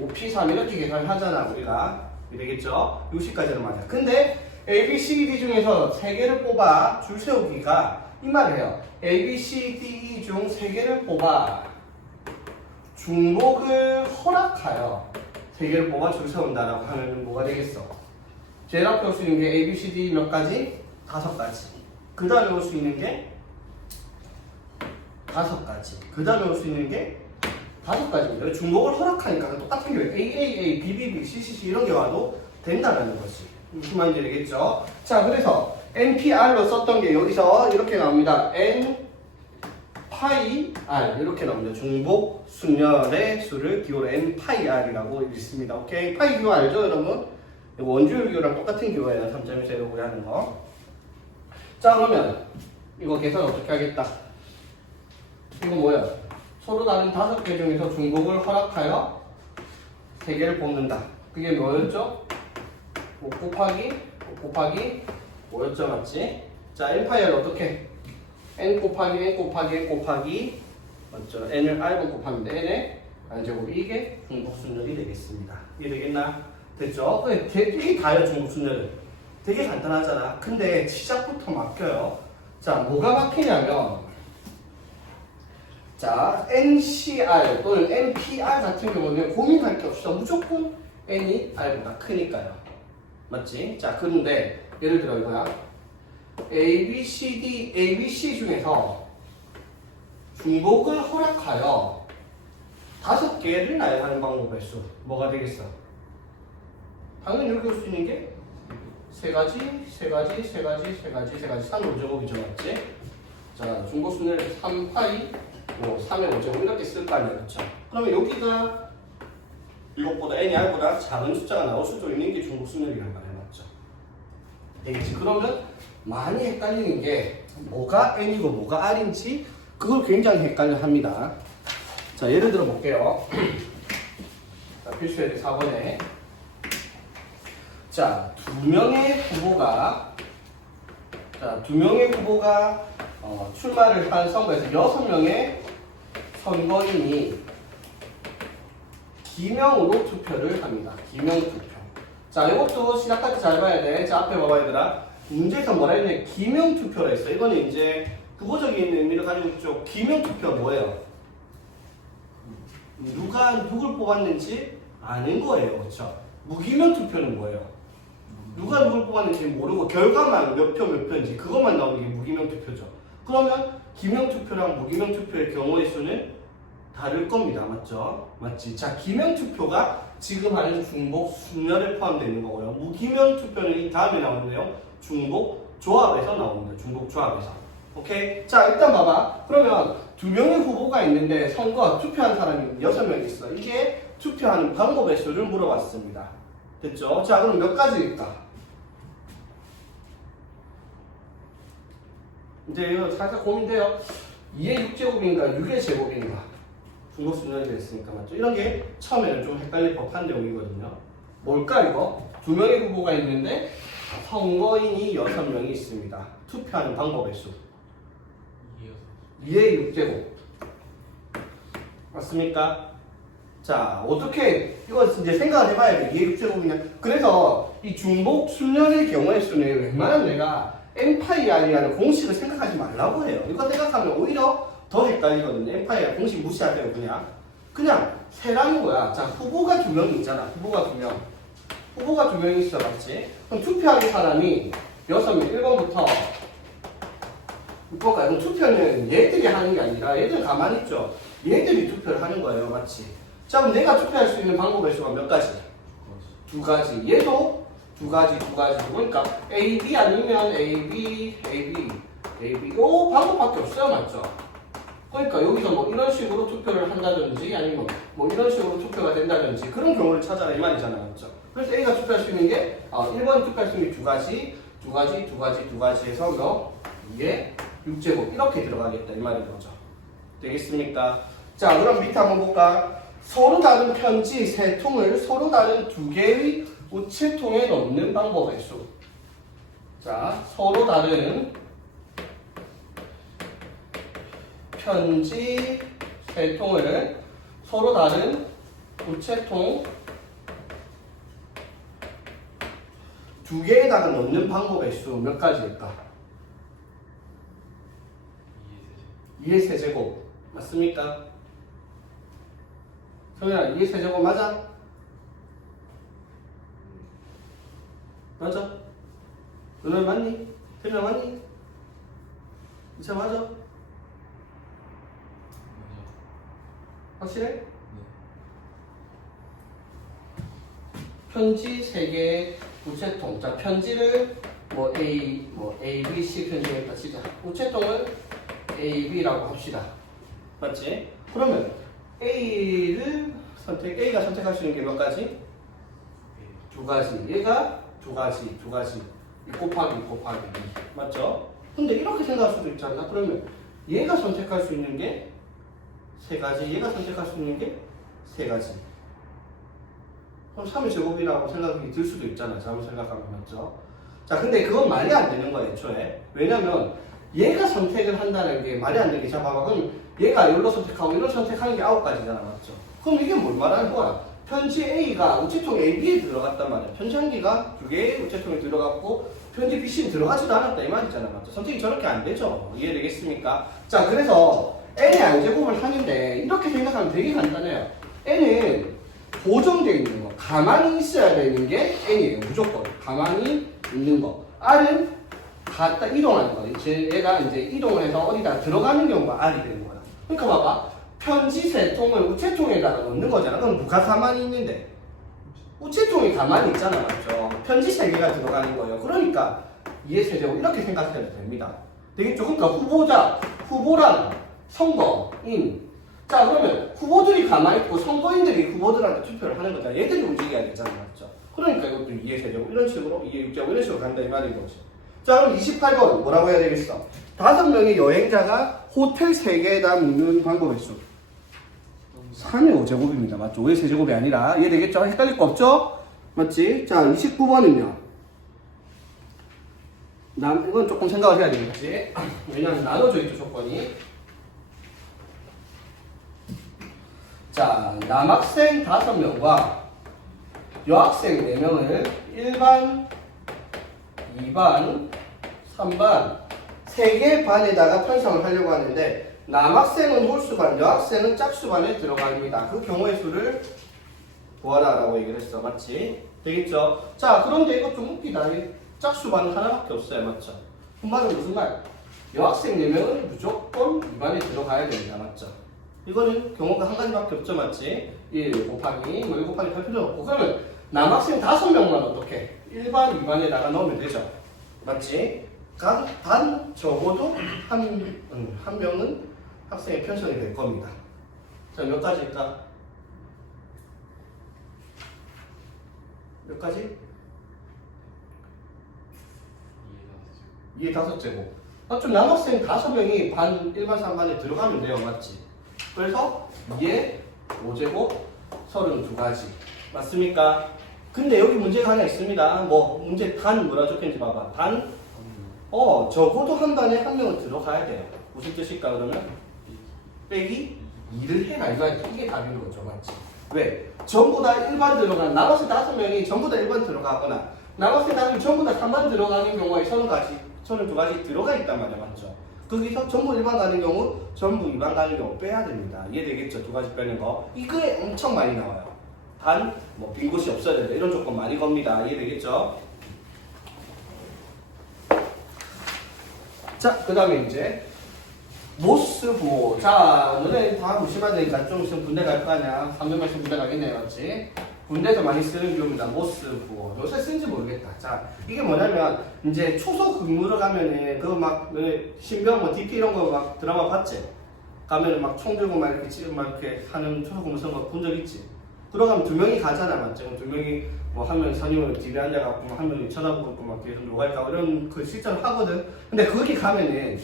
5, P, 3 이렇게 계산을 하잖아, 우리가. 되겠죠? 60까지는 맞아. 근데 A, B, C, D 중에서 3개를 뽑아 줄 세우기가 이 말을 해요. A, B, C, D, E 중 3개를 뽑아 중복을 허락하여 3개를 뽑아 줄 세운다라고 하면 뭐가 되겠어? 제일 앞에 올 수 있는 게 A, B, C, D 몇 가지? 5가지. 그 다음에 올 수 있는 게 5가지. 그 다음에 올 수 있는 게 5가지입니다. 중복을 허락하니까 똑같은 경우에 A, B, B, C, C 이런 게 와도 된다는 거지. 무슨 말인지 되겠죠? 자, 그래서 NPR로 썼던 게 여기서 이렇게 나옵니다. N 파이 R 이렇게 나옵니다. 중복 순열의 수를 기호로 N 파이 R이라고 읽습니다. 오케이? 파이 기호 알죠, 여러분? 이거 원주율 기호랑 똑같은 기호예요. 3.1세로 구하는 거. 자, 그러면 이거 계산 어떻게 하겠다? 이거 뭐야? 서로 다른 5개 중에서 중복을 허락하여 3개를 뽑는다. 그게 뭐였죠? 5 곱하기 뭐였죠, 맞지? 자, N파이를 어떻게? N 곱하기 N 곱하기 N 곱하기 맞죠? N을 R번 곱하면 N의 R제곱 이게 중복순열이 되겠습니다. 이해되겠나? 됐죠? 이게 다예요, 중복순열은. 되게 간단하잖아. 근데 시작부터 막혀요. 자, 뭐가 막히냐면 자, NCR 또는 NPR 같은 경우는 고민할 게 없어. 무조건 N이 R보다 크니까요. 맞지? 자, 그런데 예를 들어 이거야. A, B, C, D, A, B, C 중에서 중복을 허락하여 5개를 나열하는 방법의 수. 뭐가 되겠어? 당연히 이렇게 올 수 있는 게 3가지, 3가지, 3가지, 3가지, 3가지, 3의 5제곱이죠, 맞지? 자, 중복순을 3파이, 3의 5제곱 이렇게 쓸 거 아니야, 그렇죠? 그러면 여기가 이것보다 N이 R보다 작은 숫자가 나올 수도 있는 게 중복순열이란 말이야, 맞죠? 되겠지? 그러면 많이 헷갈리는 게 뭐가 N이고 뭐가 R인지 그걸 굉장히 헷갈려 합니다. 자, 예를 들어 볼게요. 자, 필수에 대해 4번에 자, 두 명의 후보가 출마를 한 선거에서 6명의 선거인이 기명으로 투표를 합니다. 기명 투표. 자, 이것도 시작할 때 잘 봐야 돼. 자, 앞에 봐봐, 얘들아. 문제에서 뭐라 했냐? 기명 투표라 했어. 이거는 이제 국어적인 의미를 가지고 있죠. 기명 투표 뭐예요? 누가 누굴 뽑았는지 아는 거예요. 그렇죠? 무기명 투표는 뭐예요? 누가 누굴 뽑았는지 모르고 결과만 몇 표 몇 표인지 그것만 나오는 게 무기명 투표죠. 그러면 기명 투표랑 무기명 투표의 경우의 수는 다를 겁니다. 맞죠? 맞지? 자, 기명 투표가 지금 하는 중복 순열에 포함되어 있는 거고요. 무기명 투표는 이 다음에 나오는데요. 중복 조합에서 나옵니다. 중복 조합에서. 오케이? 자, 일단 봐봐. 그러면 두 명의 후보가 있는데 선거 투표한 사람이 6명 있어. 이게 투표하는 방법의 수를 물어봤습니다. 됐죠? 자, 그럼 몇 가지일까? 이제 이거 살짝 고민돼요. 2의 6제곱인가 6의 제곱인가 중복 순열이 됐으니까 맞죠? 이런 게 처음에는 좀 헷갈릴 법한 내용이거든요. 뭘까 이거? 두 명의 후보가 있는데 선거인이 6명이 있습니다. 투표하는 방법의 수 2의 6제곱 맞습니까? 자, 어떻게 이거 이제 생각을 해봐야 돼. 2의 6제곱이냐? 그래서 이 중복 순열의 경우의 수는 웬만하면 내가 n파이아라는 공식을 생각하지 말라고 해요. 이거 생각하면 오히려 더 헷갈리거든요. n파이아 공식 무시하세요. 그냥 세라는 거야. 자, 후보가 2명이 있잖아. 후보가 2명. 후보가 2명이 있어. 맞지? 그럼 투표하는 사람이 6명, 1번부터 6번까지. 그럼 투표는 얘들이 하는 게 아니라 얘들 가만히 있죠. 얘들이 투표를 하는 거예요. 맞지? 자, 그럼 내가 투표할 수 있는 방법의 수가 몇 가지? 2가지. 얘도 2가지. 그러니까 A, B 아니면 A, B. 요 방법밖에 없어요. 맞죠? 그러니까 여기서 뭐 이런 식으로 투표를 한다든지 아니면 뭐 이런 식으로 투표가 된다든지 그런 경우를 찾아라 이 말이잖아. 맞죠? 그래서 A가 투표할 수 있는 게 1번이 투표할 수 있는 게 2가지 해서 뭐 이게 6제곱 이렇게 들어가겠다 이 말인 거죠. 되겠습니까? 자, 그럼 밑에 한번 볼까? 서로 다른 편지 3통을 서로 다른 2개의 우체통에 넣는 방법의 수. 자, 서로 다른 편지 3통을 서로 다른 우체통 2개에다가 넣는 방법의 수 몇 가지일까? 2의 세제곱 맞습니까? 성현아, 2의 세제곱 맞아? 맞아? 너네 맞니? 태민아 맞니? 이차 맞아? 확실해? 네. 편지 3개의 우체통. 자, 편지를 뭐 A, B, C 편지겠다 치자. 우체통을 A, B라고 합시다. 맞지? 그러면 A가 선택할 수 있는 게 몇 가지? 2가지. 얘가 2가지. 곱하기 2. 맞죠? 근데 이렇게 생각할 수도 있지 않나? 그러면 얘가 선택할 수 있는 게 3가지. 얘가 선택할 수 있는 게 3가지. 그럼 3의 제곱이라고 생각이 들 수도 있잖아. 잘못 생각하면. 맞죠? 자, 근데 그건 말이 안 되는 거야, 애초에. 왜냐면 얘가 선택을 한다는 게 말이 안 되는 게, 자, 봐봐. 그럼 얘가 이걸로 선택하고 이런 선택하는 게 9가지잖아. 맞죠? 그럼 이게 뭘 말하는 거야? 편지 A가 우체통 A, B에 들어갔단 말이야. 편지 한 개가 2개의 우체통에 들어갔고 편지 B, C는 들어가지도 않았다 이 말이잖아. 맞죠? 선택이 저렇게 안 되죠. 이해되겠습니까? 자, 그래서 N의 R제곱을 하는데 이렇게 생각하면 되게 간단해요. N은 고정되어 있는 거, 가만히 있어야 되는 게 N이에요. 무조건. 가만히 있는 거. R은 갔다 이동하는 거. 얘가 이제 이동을 해서 어디다 들어가는 경우가 R이 되는 거야. 그러니까 봐봐. 편지 3통을 우체통에다가 넣는 거잖아. 그럼 누가 가만히 있는데? 우체통이 가만히 있잖아. 맞죠? 편지 3개가 들어가는 거예요. 그러니까 2의 세제곱 이렇게 생각해도 됩니다. 되겠죠? 그러니까 후보랑 선거인. 자, 그러면 후보들이 가만히 있고 선거인들이 후보들한테 투표를 하는 거잖아. 얘들이 움직여야 되잖아. 맞죠? 그러니까 이것도 2의 세제곱 이런 식으로 2의 6제곱 이런 식으로 간다 이 말인 거지. 자, 그럼 28번 뭐라고 해야 되겠어? 5명의 여행자가 호텔 3개에다 묵는 방법의 수. 3의 5제곱입니다. 맞죠? 5의 세제곱이 아니라. 이해되겠죠? 헷갈릴 거 없죠? 맞지? 자, 29번은요. 이건 조금 생각을 해야 되겠지? 왜냐면 나눠져 있죠, 조건이. 자, 남학생 5명과 여학생 4명을 1반, 2반, 3반 3개 반에다가 편성을 하려고 하는데 남학생은 홀수반, 여학생은 짝수반에 들어갑니다. 그 경우의 수를 구하라 라고 얘기를 했어. 맞지? 되겠죠? 자, 그런데 이거 좀 웃기다. 짝수반은 하나밖에 없어요. 맞죠? 그 말은 무슨 말? 여학생 4명은 무조건 2반에 들어가야 됩니다. 맞죠? 이거는 경우가 한 가지밖에 없죠. 맞지? 1 곱하기 1 곱하기 할 필요 없고. 그러면 남학생 5명만 어떻게? 1반, 2반에다가 넣으면 되죠. 맞지? 단 적어도 한 명은 학생의 편성이 될 겁니다. 자, 몇 가지일까? 몇 가지? 2의 5제곱. 좀 남학생 5명이 반, 1반, 3반에 들어가면 돼요. 맞지? 그래서 2의 5제곱 32가지. 맞습니까? 근데 여기 문제가 하나 있습니다. 문제 단 뭐라 적혀있는지 봐봐. 단, 적어도 한 반에 한 명은 들어가야 돼요. 무슨 뜻일까, 그러면? 빼기 2를 해라. 이게 답인 거죠. 맞지? 왜? 전부 다 1반 들어가는, 남학생 5명이 전부 다 1반 들어가거나, 남학생 5명이 전부 다 3반 들어가는 경우에 32가지 들어가 있단 말이야. 맞죠? 거기서 전부 1반 가는 경우, 전부 2반 가는 경우 빼야 됩니다. 이해되겠죠? 2가지 빼는 거. 이게 엄청 많이 나와요. 단, 빈 곳이 없어야 된다. 이런 조건 많이 겁니다. 이해되겠죠? 자, 그 다음에 이제, 모스 부호. 자, 너네 다 무심해야 되니까 좀 있으면 군대 갈 거 아니야. 3년만 있으면 군대 가겠네, 맞지? 군대에서 많이 쓰는 기호입니다. 모스 부호. 요새 쓴지 모르겠다. 자, 이게 뭐냐면, 이제 초소 근무를 가면은, 너네 신병, DP 이런 거 막 드라마 봤지? 가면은 막 총 들고 막 이렇게 하는 초소 근무 선거 본 적 있지? 들어가면 2명이 가잖아, 맞죠? 2명이 한 명이 선임을 뒤에 앉아갖고, 한 명이 쳐다보고 있고, 막 뒤에서 누가 할까, 이런 실전을 하거든? 근데 거기 가면은,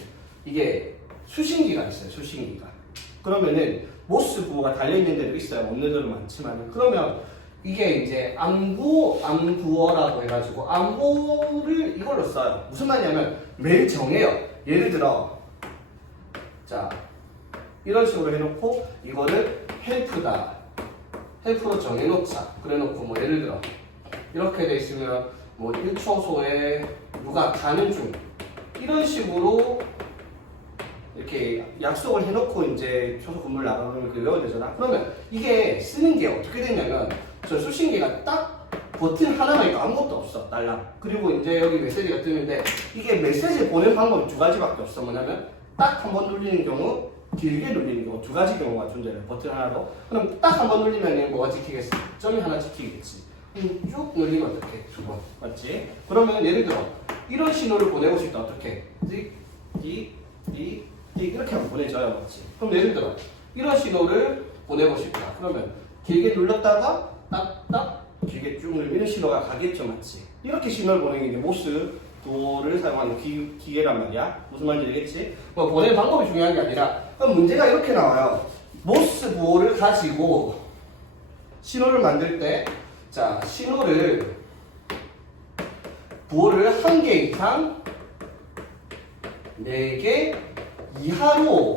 이게, 수신기가 있어요. 수신기가. 그러면은 모스 부호가 달려있는 데도 있어요. 없는 데도 많지만. 그러면 이게 이제 암부어라고 해가지고 암호를 이걸로 써요. 무슨 말이냐면 매일 정해요. 예를 들어 자 이런 식으로 해놓고 이거를 헬프다. 헬프로 정해놓자. 그래놓고 예를 들어 이렇게 돼 있으면 1초소에 누가 가는 중 이런 식으로 이렇게 약속을 해놓고 이제 초소 근무를 나가면 외워야 되잖아. 그러면 이게 쓰는 게 어떻게 되냐면 저 수신기가 딱 버튼 하나만 있고 아무것도 없어. 딸랑. 그리고 이제 여기 메시지가 뜨는데 이게 메시지 보낸 방법이 2가지밖에 없어. 뭐냐면 딱 한 번 눌리는 경우, 길게 눌리는 경우 2가지 경우가 존재해요. 버튼 하나로. 그럼 딱 한 번 눌리면 뭐가 찍히겠어? 점이 하나 찍히겠지. 쭉 눌리면 어떻게? 2번. 맞지? 그러면 예를 들어 이런 신호를 보내고 싶다. 어떻게? 이렇게 하면 보내줘요. 맞지? 그럼 예를 들어 이런 신호를 보내고 싶다. 그러면 길게 눌렀다가 딱딱 길게 쭉 눌리는 신호가 가겠죠. 맞지? 이렇게 신호를 보내는 게 모스 부호를 사용하는 기계란 말이야. 무슨 말인지 알겠지? 보내는 방법이 중요한 게 아니라 그럼 문제가 이렇게 나와요. 모스 부호를 가지고 신호를 만들 때 자 부호를 1개 이상 4개 이하로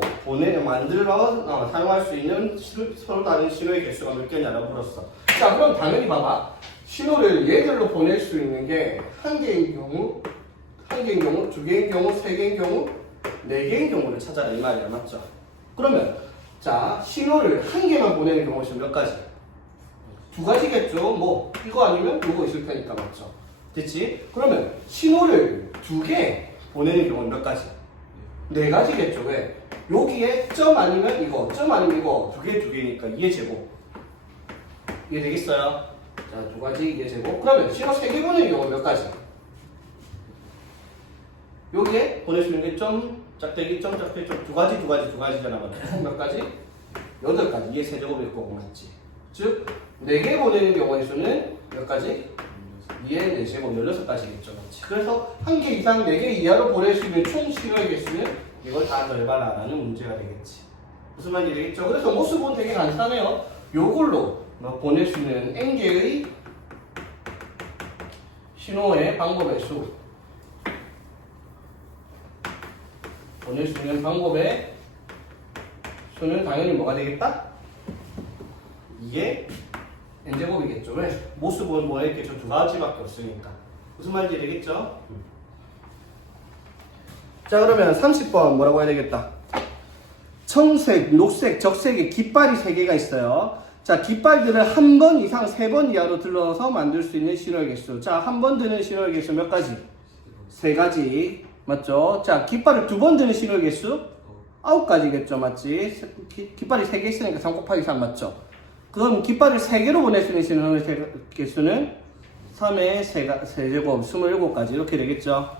만들어 사용할 수 있는 서로 다른 신호의 개수가 몇 개냐라고 물었어. 자, 그럼 당연히 봐봐. 신호를 얘들로 보낼 수 있는 게 1개인 경우, 2개인 경우, 3개인 경우, 4개인 경우를 찾아라 이 말이야. 맞죠? 그러면 자, 신호를 1개만 보내는 경우가 몇 가지? 2가지겠죠. 이거 아니면 이거 있을 테니까. 맞죠? 됐지? 그러면 신호를 2개 보내는 경우는 몇 가지? 4가지겠죠. 왜? 여기에 점 아니면 이거, 점 아니면 이거 2개니까 2의 제곱. 이해되겠어요? 자, 2가지 2의 제곱. 그러면 신호 3개 보내는 경우 몇 가지? 여기에 보낼 수 있는 게 점, 짝대기, 점, 짝대기, 점 2가지잖아. 총 몇 가지? 8가지. 2의 세제곱일 거고, 맞지? 즉, 4개 보내는 경우의 수는 몇 가지? 2의 4제곱 16가지겠죠. 맞지? 그래서 1개 이상 4개 이하로 보낼 수 있는 총 신호의 개수는 이걸 다 넓어라 라는 문제가 되겠지. 무슨 말인지 되겠죠? 그래서 모습은 되게 간단해요. 요걸로 보낼 수 있는 n개의 신호의 방법의 수. 보낼 수 있는 방법의 수는 당연히 뭐가 되겠다? 2의 n제곱이겠죠. 왜? 모습은 보낼 게 저 2가지밖에 없으니까. 무슨 말인지 되겠죠? 자, 그러면 30번 뭐라고 해야 되겠다? 청색, 녹색, 적색의 깃발이 3개가 있어요. 자, 깃발들을 한 번 이상 3번 이하로 들러서 만들 수 있는 신호의 개수. 자, 한 번 드는 신호의 개수 몇 가지? 3가지. 맞죠? 자, 깃발을 2번 드는 신호의 개수? 9가지겠죠. 맞지? 깃발이 3개 있으니까 3 곱하기 3 맞죠? 그럼 깃발을 3개로 보낼 수 있는 신호의 개수는 3의 세제곱 27가지 이렇게 되겠죠.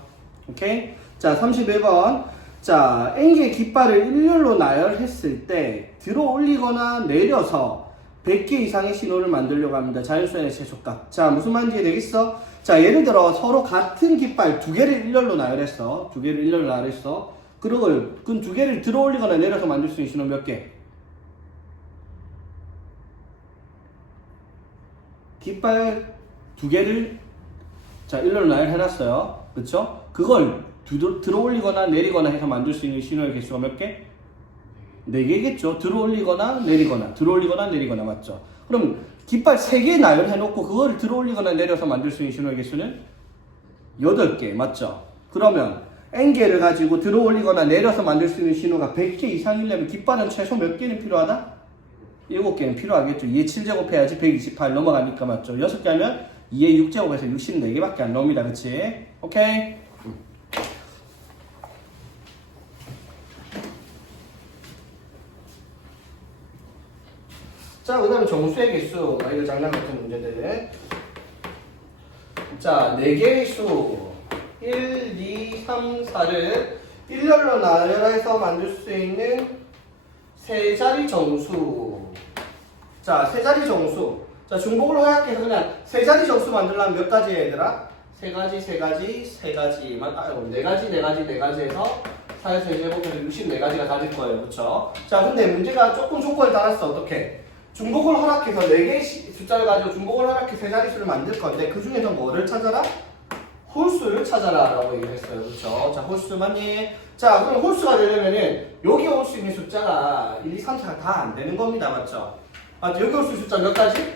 오케이? 자, 31번. 자, N개의 깃발을 일렬로 나열했을 때 들어 올리거나 내려서 100개 이상의 신호를 만들려고 합니다. 자연수의 최소값. 자, 무슨 말인지 되겠어? 자, 예를 들어 서로 같은 깃발 2개를 일렬로 나열했어. 2개를 일렬로 나열했어. 그걸 그 2개를 들어 올리거나 내려서 만들 수 있는 신호 몇 개? 깃발 2개를 자, 일렬로 나열해놨어요. 그쵸? 그걸 들어 올리거나 내리거나 해서 만들 수 있는 신호의 개수가 몇 개? 4개겠죠. 들어 올리거나 내리거나, 들어 올리거나 내리거나, 맞죠? 그럼 깃발 3개 나열해놓고 그거를 들어 올리거나 내려서 만들 수 있는 신호의 개수는 8개, 맞죠? 그러면 N개를 가지고 들어 올리거나 내려서 만들 수 있는 신호가 100개 이상이려면 깃발은 최소 몇 개는 필요하다? 7개는 필요하겠죠. 2의 7제곱 해야지 128 넘어가니까, 맞죠? 6개 하면 2의 6제곱에서 64개밖에 안 나옵니다. 그치? 오케이? 자, 그 다음에 정수의 개수. 이거 장난 같은 문제들. 자, 4개의 수. 1, 2, 3, 4를 일렬로 나열해서 만들 수 있는 세 자리 정수. 자, 세 자리 정수. 자, 중복을 허약해서 그냥 세 자리 정수 만들려면 몇 가지예요, 얘들아? 3가지, 3가지, 3가지. 아이고, 4가지, 4가지, 4가지 해서 4의 세제곱해서 64가지가 다 될 거예요. 그쵸? 자, 근데 문제가 조금 조건을 달았어. 어떻게? 중복을 허락해서 4개의 숫자를 가지고 중복을 허락해 세 자릿수를 만들 건데 그 중에서 뭐를 찾아라? 홀수를 찾아라 라고 얘기를 했어요. 그쵸? 자, 홀수 맞니? 자, 그럼 홀수가 되려면은 여기 올 수 있는 숫자가 1, 2, 3, 4가 다 안 되는 겁니다. 맞죠? 맞죠? 여기 올 수 있는 숫자 몇 가지?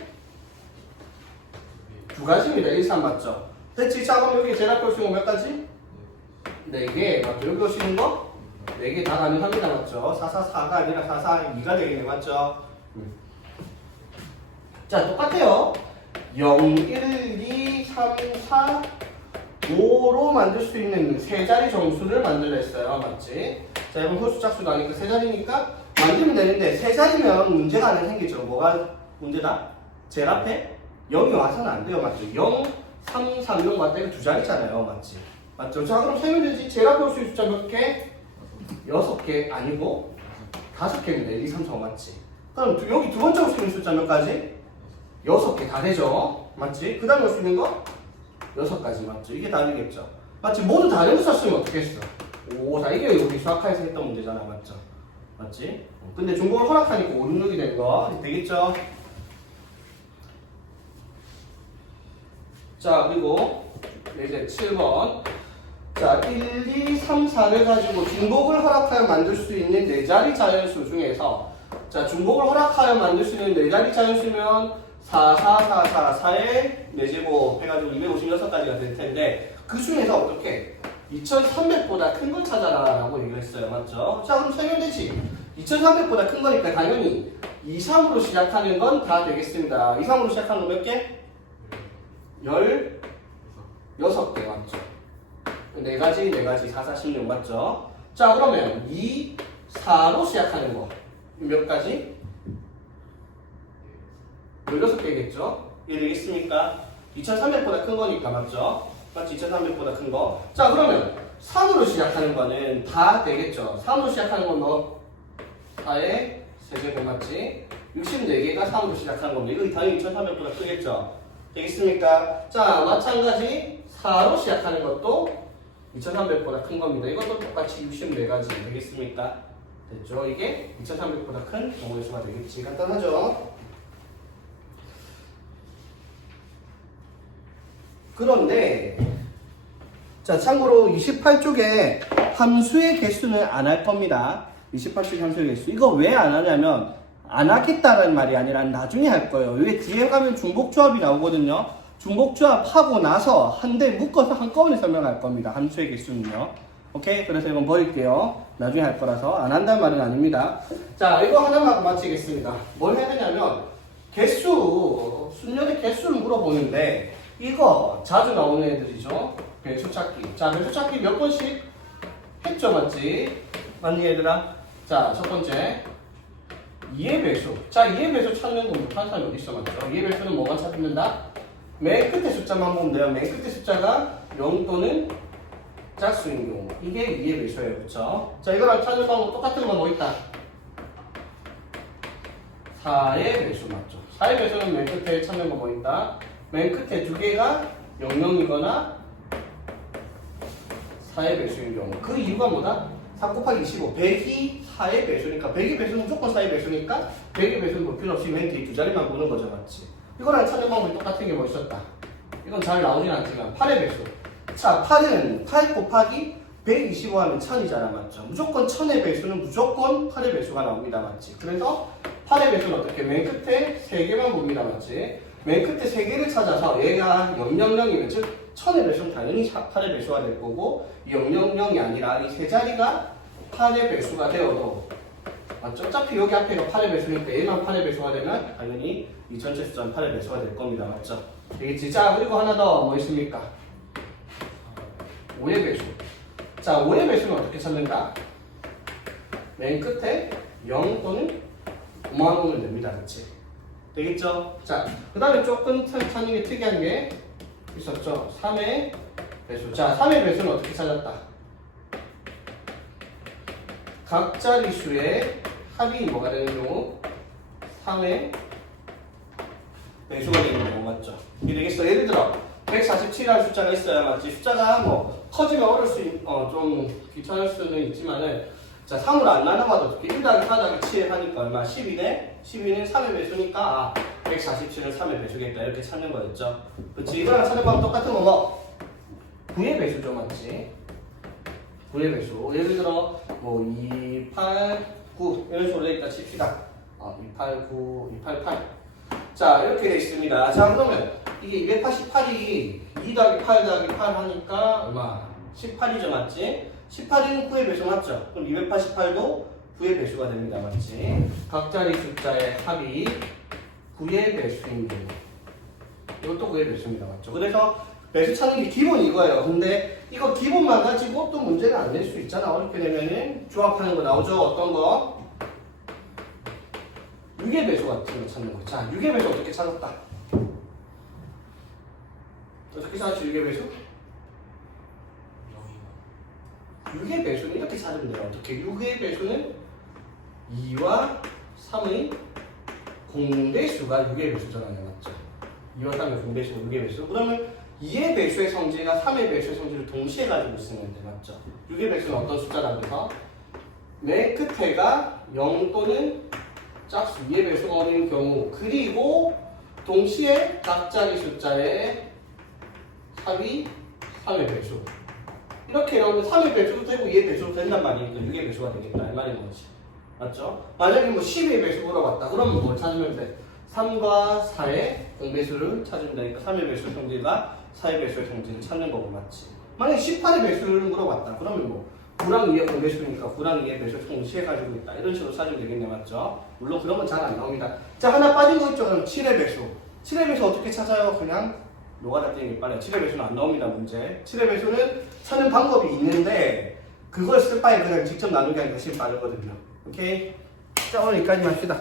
2가지입니다. 1, 3 맞죠? 됐지? 자, 그럼 여기 제일 앞에 올 수 있는 거 몇 가지? 4개. 맞죠? 여기 올 수 있는 거? 4개 다 가능합니다. 맞죠? 4, 4, 4가 아니라 4, 4, 2가 되겠네. 맞죠? 자, 똑같아요. 0, 1, 2, 3, 4, 5로 만들 수 있는 세 자리 정수를 만들려 했어요. 맞지? 자, 이건 홀수 짝수 나니까 세 자리니까 만들면 되는데 세 자리면 문제가 하나 생기죠. 뭐가 문제다? 제일 앞에 0이 와서는 안 돼요. 맞죠? 0, 3, 3, 0 맞다. 이거 2자리잖아요. 맞지? 맞죠? 자, 그럼 세면 되지. 제일 앞에 올 수 있는 숫자 몇 개? 6개 아니고 5개입니다. 1, 2, 3, 4 맞지? 그럼 여기 두 번째 올 수 있는 숫자 몇 가지? 6개 다 되죠? 맞지? 그 다음에 올 수 있는 거? 6가지 맞죠? 이게 다르겠죠? 맞지? 모두 다른 거 썼으면 어떻게 했어? 오, 자, 이게 우리 수학학에서 했던 문제잖아. 맞죠? 맞지? 근데 중복을 허락하니까 5, 6, 6이 된 거 되겠죠? 자, 그리고 이제 7번. 자, 1, 2, 3, 4를 가지고 중복을 허락하여 만들 수 있는 4자리 자연수 중에서 자, 중복을 허락하여 만들 수 있는 4자리 자연수면 4, 4, 4, 4, 4의 4제곱 해가지고 256가지가 될 텐데 그 중에서 어떻게 2300보다 큰 걸 찾아라 라고 얘기를 했어요. 맞죠? 자, 그럼 세면 되지. 2300보다 큰 거니까 당연히 2, 3으로 시작하는 건 다 되겠습니다. 2, 3으로 시작하는 거 몇 개? 16개 맞죠? 4가지, 4가지, 4, 4, 16 맞죠? 자, 그러면 2, 4로 시작하는 거 몇 가지? 16개겠죠? 이해 되겠습니까? 2300보다 큰 거니까 맞죠? 맞지? 2300보다 큰 거. 자, 그러면 3으로 시작하는 거는 다 되겠죠? 3으로 시작하는 건 뭐? 4의 세제곱 맞지? 64개가 3으로 시작하는 겁니다. 이거 당연히 2300보다 크겠죠? 되겠습니까? 자, 마찬가지 4로 시작하는 것도 2300보다 큰 겁니다. 이것도 똑같이 64가지 되겠습니까? 됐죠? 이게 2300보다 큰 경우의 수가 되겠지. 간단하죠? 그런데 자, 참고로 28쪽에 함수의 개수는 안 할 겁니다. 28쪽의 함수의 개수. 이거 왜 안 하냐면 안 하겠다는 말이 아니라 나중에 할 거예요. 왜 뒤에 가면 중복조합이 나오거든요. 중복조합 하고 나서 한 대 묶어서 한꺼번에 설명할 겁니다. 함수의 개수는요. 오케이? 그래서 이건 버릴게요. 나중에 할 거라서. 안 한다는 말은 아닙니다. 자, 이거 하나만 하고 마치겠습니다. 뭘 해야 되냐면, 순열의 개수를 물어보는데, 이거 자주 나오는 애들이죠. 배수 찾기. 자, 배수 찾기 몇 번씩 했죠, 맞지? 맞니, 얘들아? 자, 첫 번째. 2의 배수. 자, 2의 배수 찾는 거 못한 사람이 어디 있어, 맞죠? 2의 배수는 뭐가 찾는다? 맨 끝에 숫자만 보면 돼요. 맨 끝에 숫자가 0 또는 짝수인 경우. 이게 2의 배수예요, 그쵸? 자, 이거랑 찾는 방법 똑같은 건 뭐 있다? 4의 배수 맞죠? 4의 배수는 맨 끝에 찾는 거 뭐 있다? 맨 끝에 두 개가 00이거나 4의 배수인 경우. 그 이유가 뭐다? 4 곱하기 25. 100이 4의 배수니까 100의 배수는 무조건 4의 배수니까 100의 배수는 볼 필요 없이 맨 뒤에 두 자리만 보는 거죠, 맞지? 이거랑 찾는 방법이 똑같은 게 뭐 있었다? 이건 잘 나오진 않지만 8의 배수. 자, 8은 8 곱하기 125 하면 1000이잖아, 맞죠? 무조건 1000의 배수는 무조건 8의 배수가 나옵니다, 맞지? 그래서 8의 배수는 어떻게? 맨 끝에 3개만 봅니다, 맞지? 맨 끝에 3개를 찾아서 얘가 000이면 즉 1000의 배수는 당연히 8의 배수가 될 거고 000이 아니라 이 세 자리가 8의 배수가 되어도 맞죠? 어차피 여기 앞에가 8의 배수니까 얘만 8의 배수가 되면 당연히 이 전체 숫자는 8의 배수가 될 겁니다, 맞죠? 되겠지? 자, 그리고 하나 더 뭐 있습니까? 5의 배수. 자, 5의 배수는 어떻게 찾는가? 맨 끝에 0 또는 5만 원을 냅니다, 그치? 되겠죠? 자, 그 다음에 조금 찾는 게 특이한 게 있었죠? 3의 배수. 자, 3의 배수는 어떻게 찾았다? 각 자리수의 합이 뭐가 되는 경우? 3의 배수가 되는 경우 맞죠? 이게 되겠어? 예를 들어 147이라는 숫자가 있어요, 맞지? 숫자가 뭐 커지면 좀 귀찮을 수는 있지만은 자, 3으로 안 나눠봐도 어떻게 1 더하기 4 더하기 7 하니까 얼마? 12네? 12는 3의 배수니까 147은 3의 배수겠다 이렇게 찾는 거였죠. 그치? 이거랑 찾는 방법 똑같은 거 뭐? 9의 배수죠, 맞지? 9의 배수. 예를 들어 뭐 2, 8, 9 이런 식으로 되어 있다 칩시다. 2, 8, 9, 2, 8, 8. 자, 이렇게 되어 있습니다. 자, 그러면 이게 288이 2 더하기 8 더하기 8 하니까 얼마? 18이죠, 맞지? 18은 9의 배수 맞죠? 그럼 288도 9의 배수가 됩니다, 맞지? 각 자리 숫자의 합이 9의 배수인 경우. 이것도 9의 배수입니다, 맞죠? 그래서 배수 찾는 게 기본 이거예요. 근데 이거 기본만 가지고 또 문제가 안 될 수 있잖아. 어렵게 되면은 조합하는 거 나오죠? 어떤 거? 6의 배수 같은 거 찾는 거. 자, 6의 배수 어떻게 찾았다? 어떻게 찾았지, 6의 배수? 6의 배수는 이렇게 찾으면 돼요. 어떻게? 6의 배수는 2와 3의 공배수가 6의 배수잖아요, 맞죠? 2와 3의 공배수가 6의 배수. 그러면 2의 배수의 성질과 3의 배수의 성질을 동시에 가지고 있으면 돼, 맞죠? 6의 배수는 어떤 숫자라고 해서 맨 끝에가 0 또는 짝수 2의 배수가 오는 경우, 그리고 동시에 각자리 숫자의 합이 3의 배수. 이렇게 나오면 3의 배수도 되고 2의 배수도 된단 말이니까 6의 배수가 되겠다 이 말인 거지. 맞죠? 만약에 뭐 12의 배수 물어봤다. 그러면 뭘 찾으면 돼? 3과 4의 공배수를 찾으면 되니까 3의 배수 성질과 4의 배수의 성질을 찾는 거고, 맞지? 만약에 18의 배수를 물어봤다. 그러면 뭐 9랑 2의 공배수니까 9랑 2의 배수 동시에 가지고 있다. 이런 식으로 찾으면 되겠네, 맞죠? 물론 그런 건 잘 안 나옵니다. 자, 하나 빠진 거 있죠? 그럼 7의 배수. 7의 배수 어떻게 찾아요? 그냥 노가다 땡이 빨라요. 7의 배수는 안 나옵니다, 문제. 7의 배수는 찾는 방법이 있는데 그걸 쓸 바에 그냥 직접 나누기 하니까 훨씬 빠르거든요. 오케이? 자, 오늘 여기까지 합시다.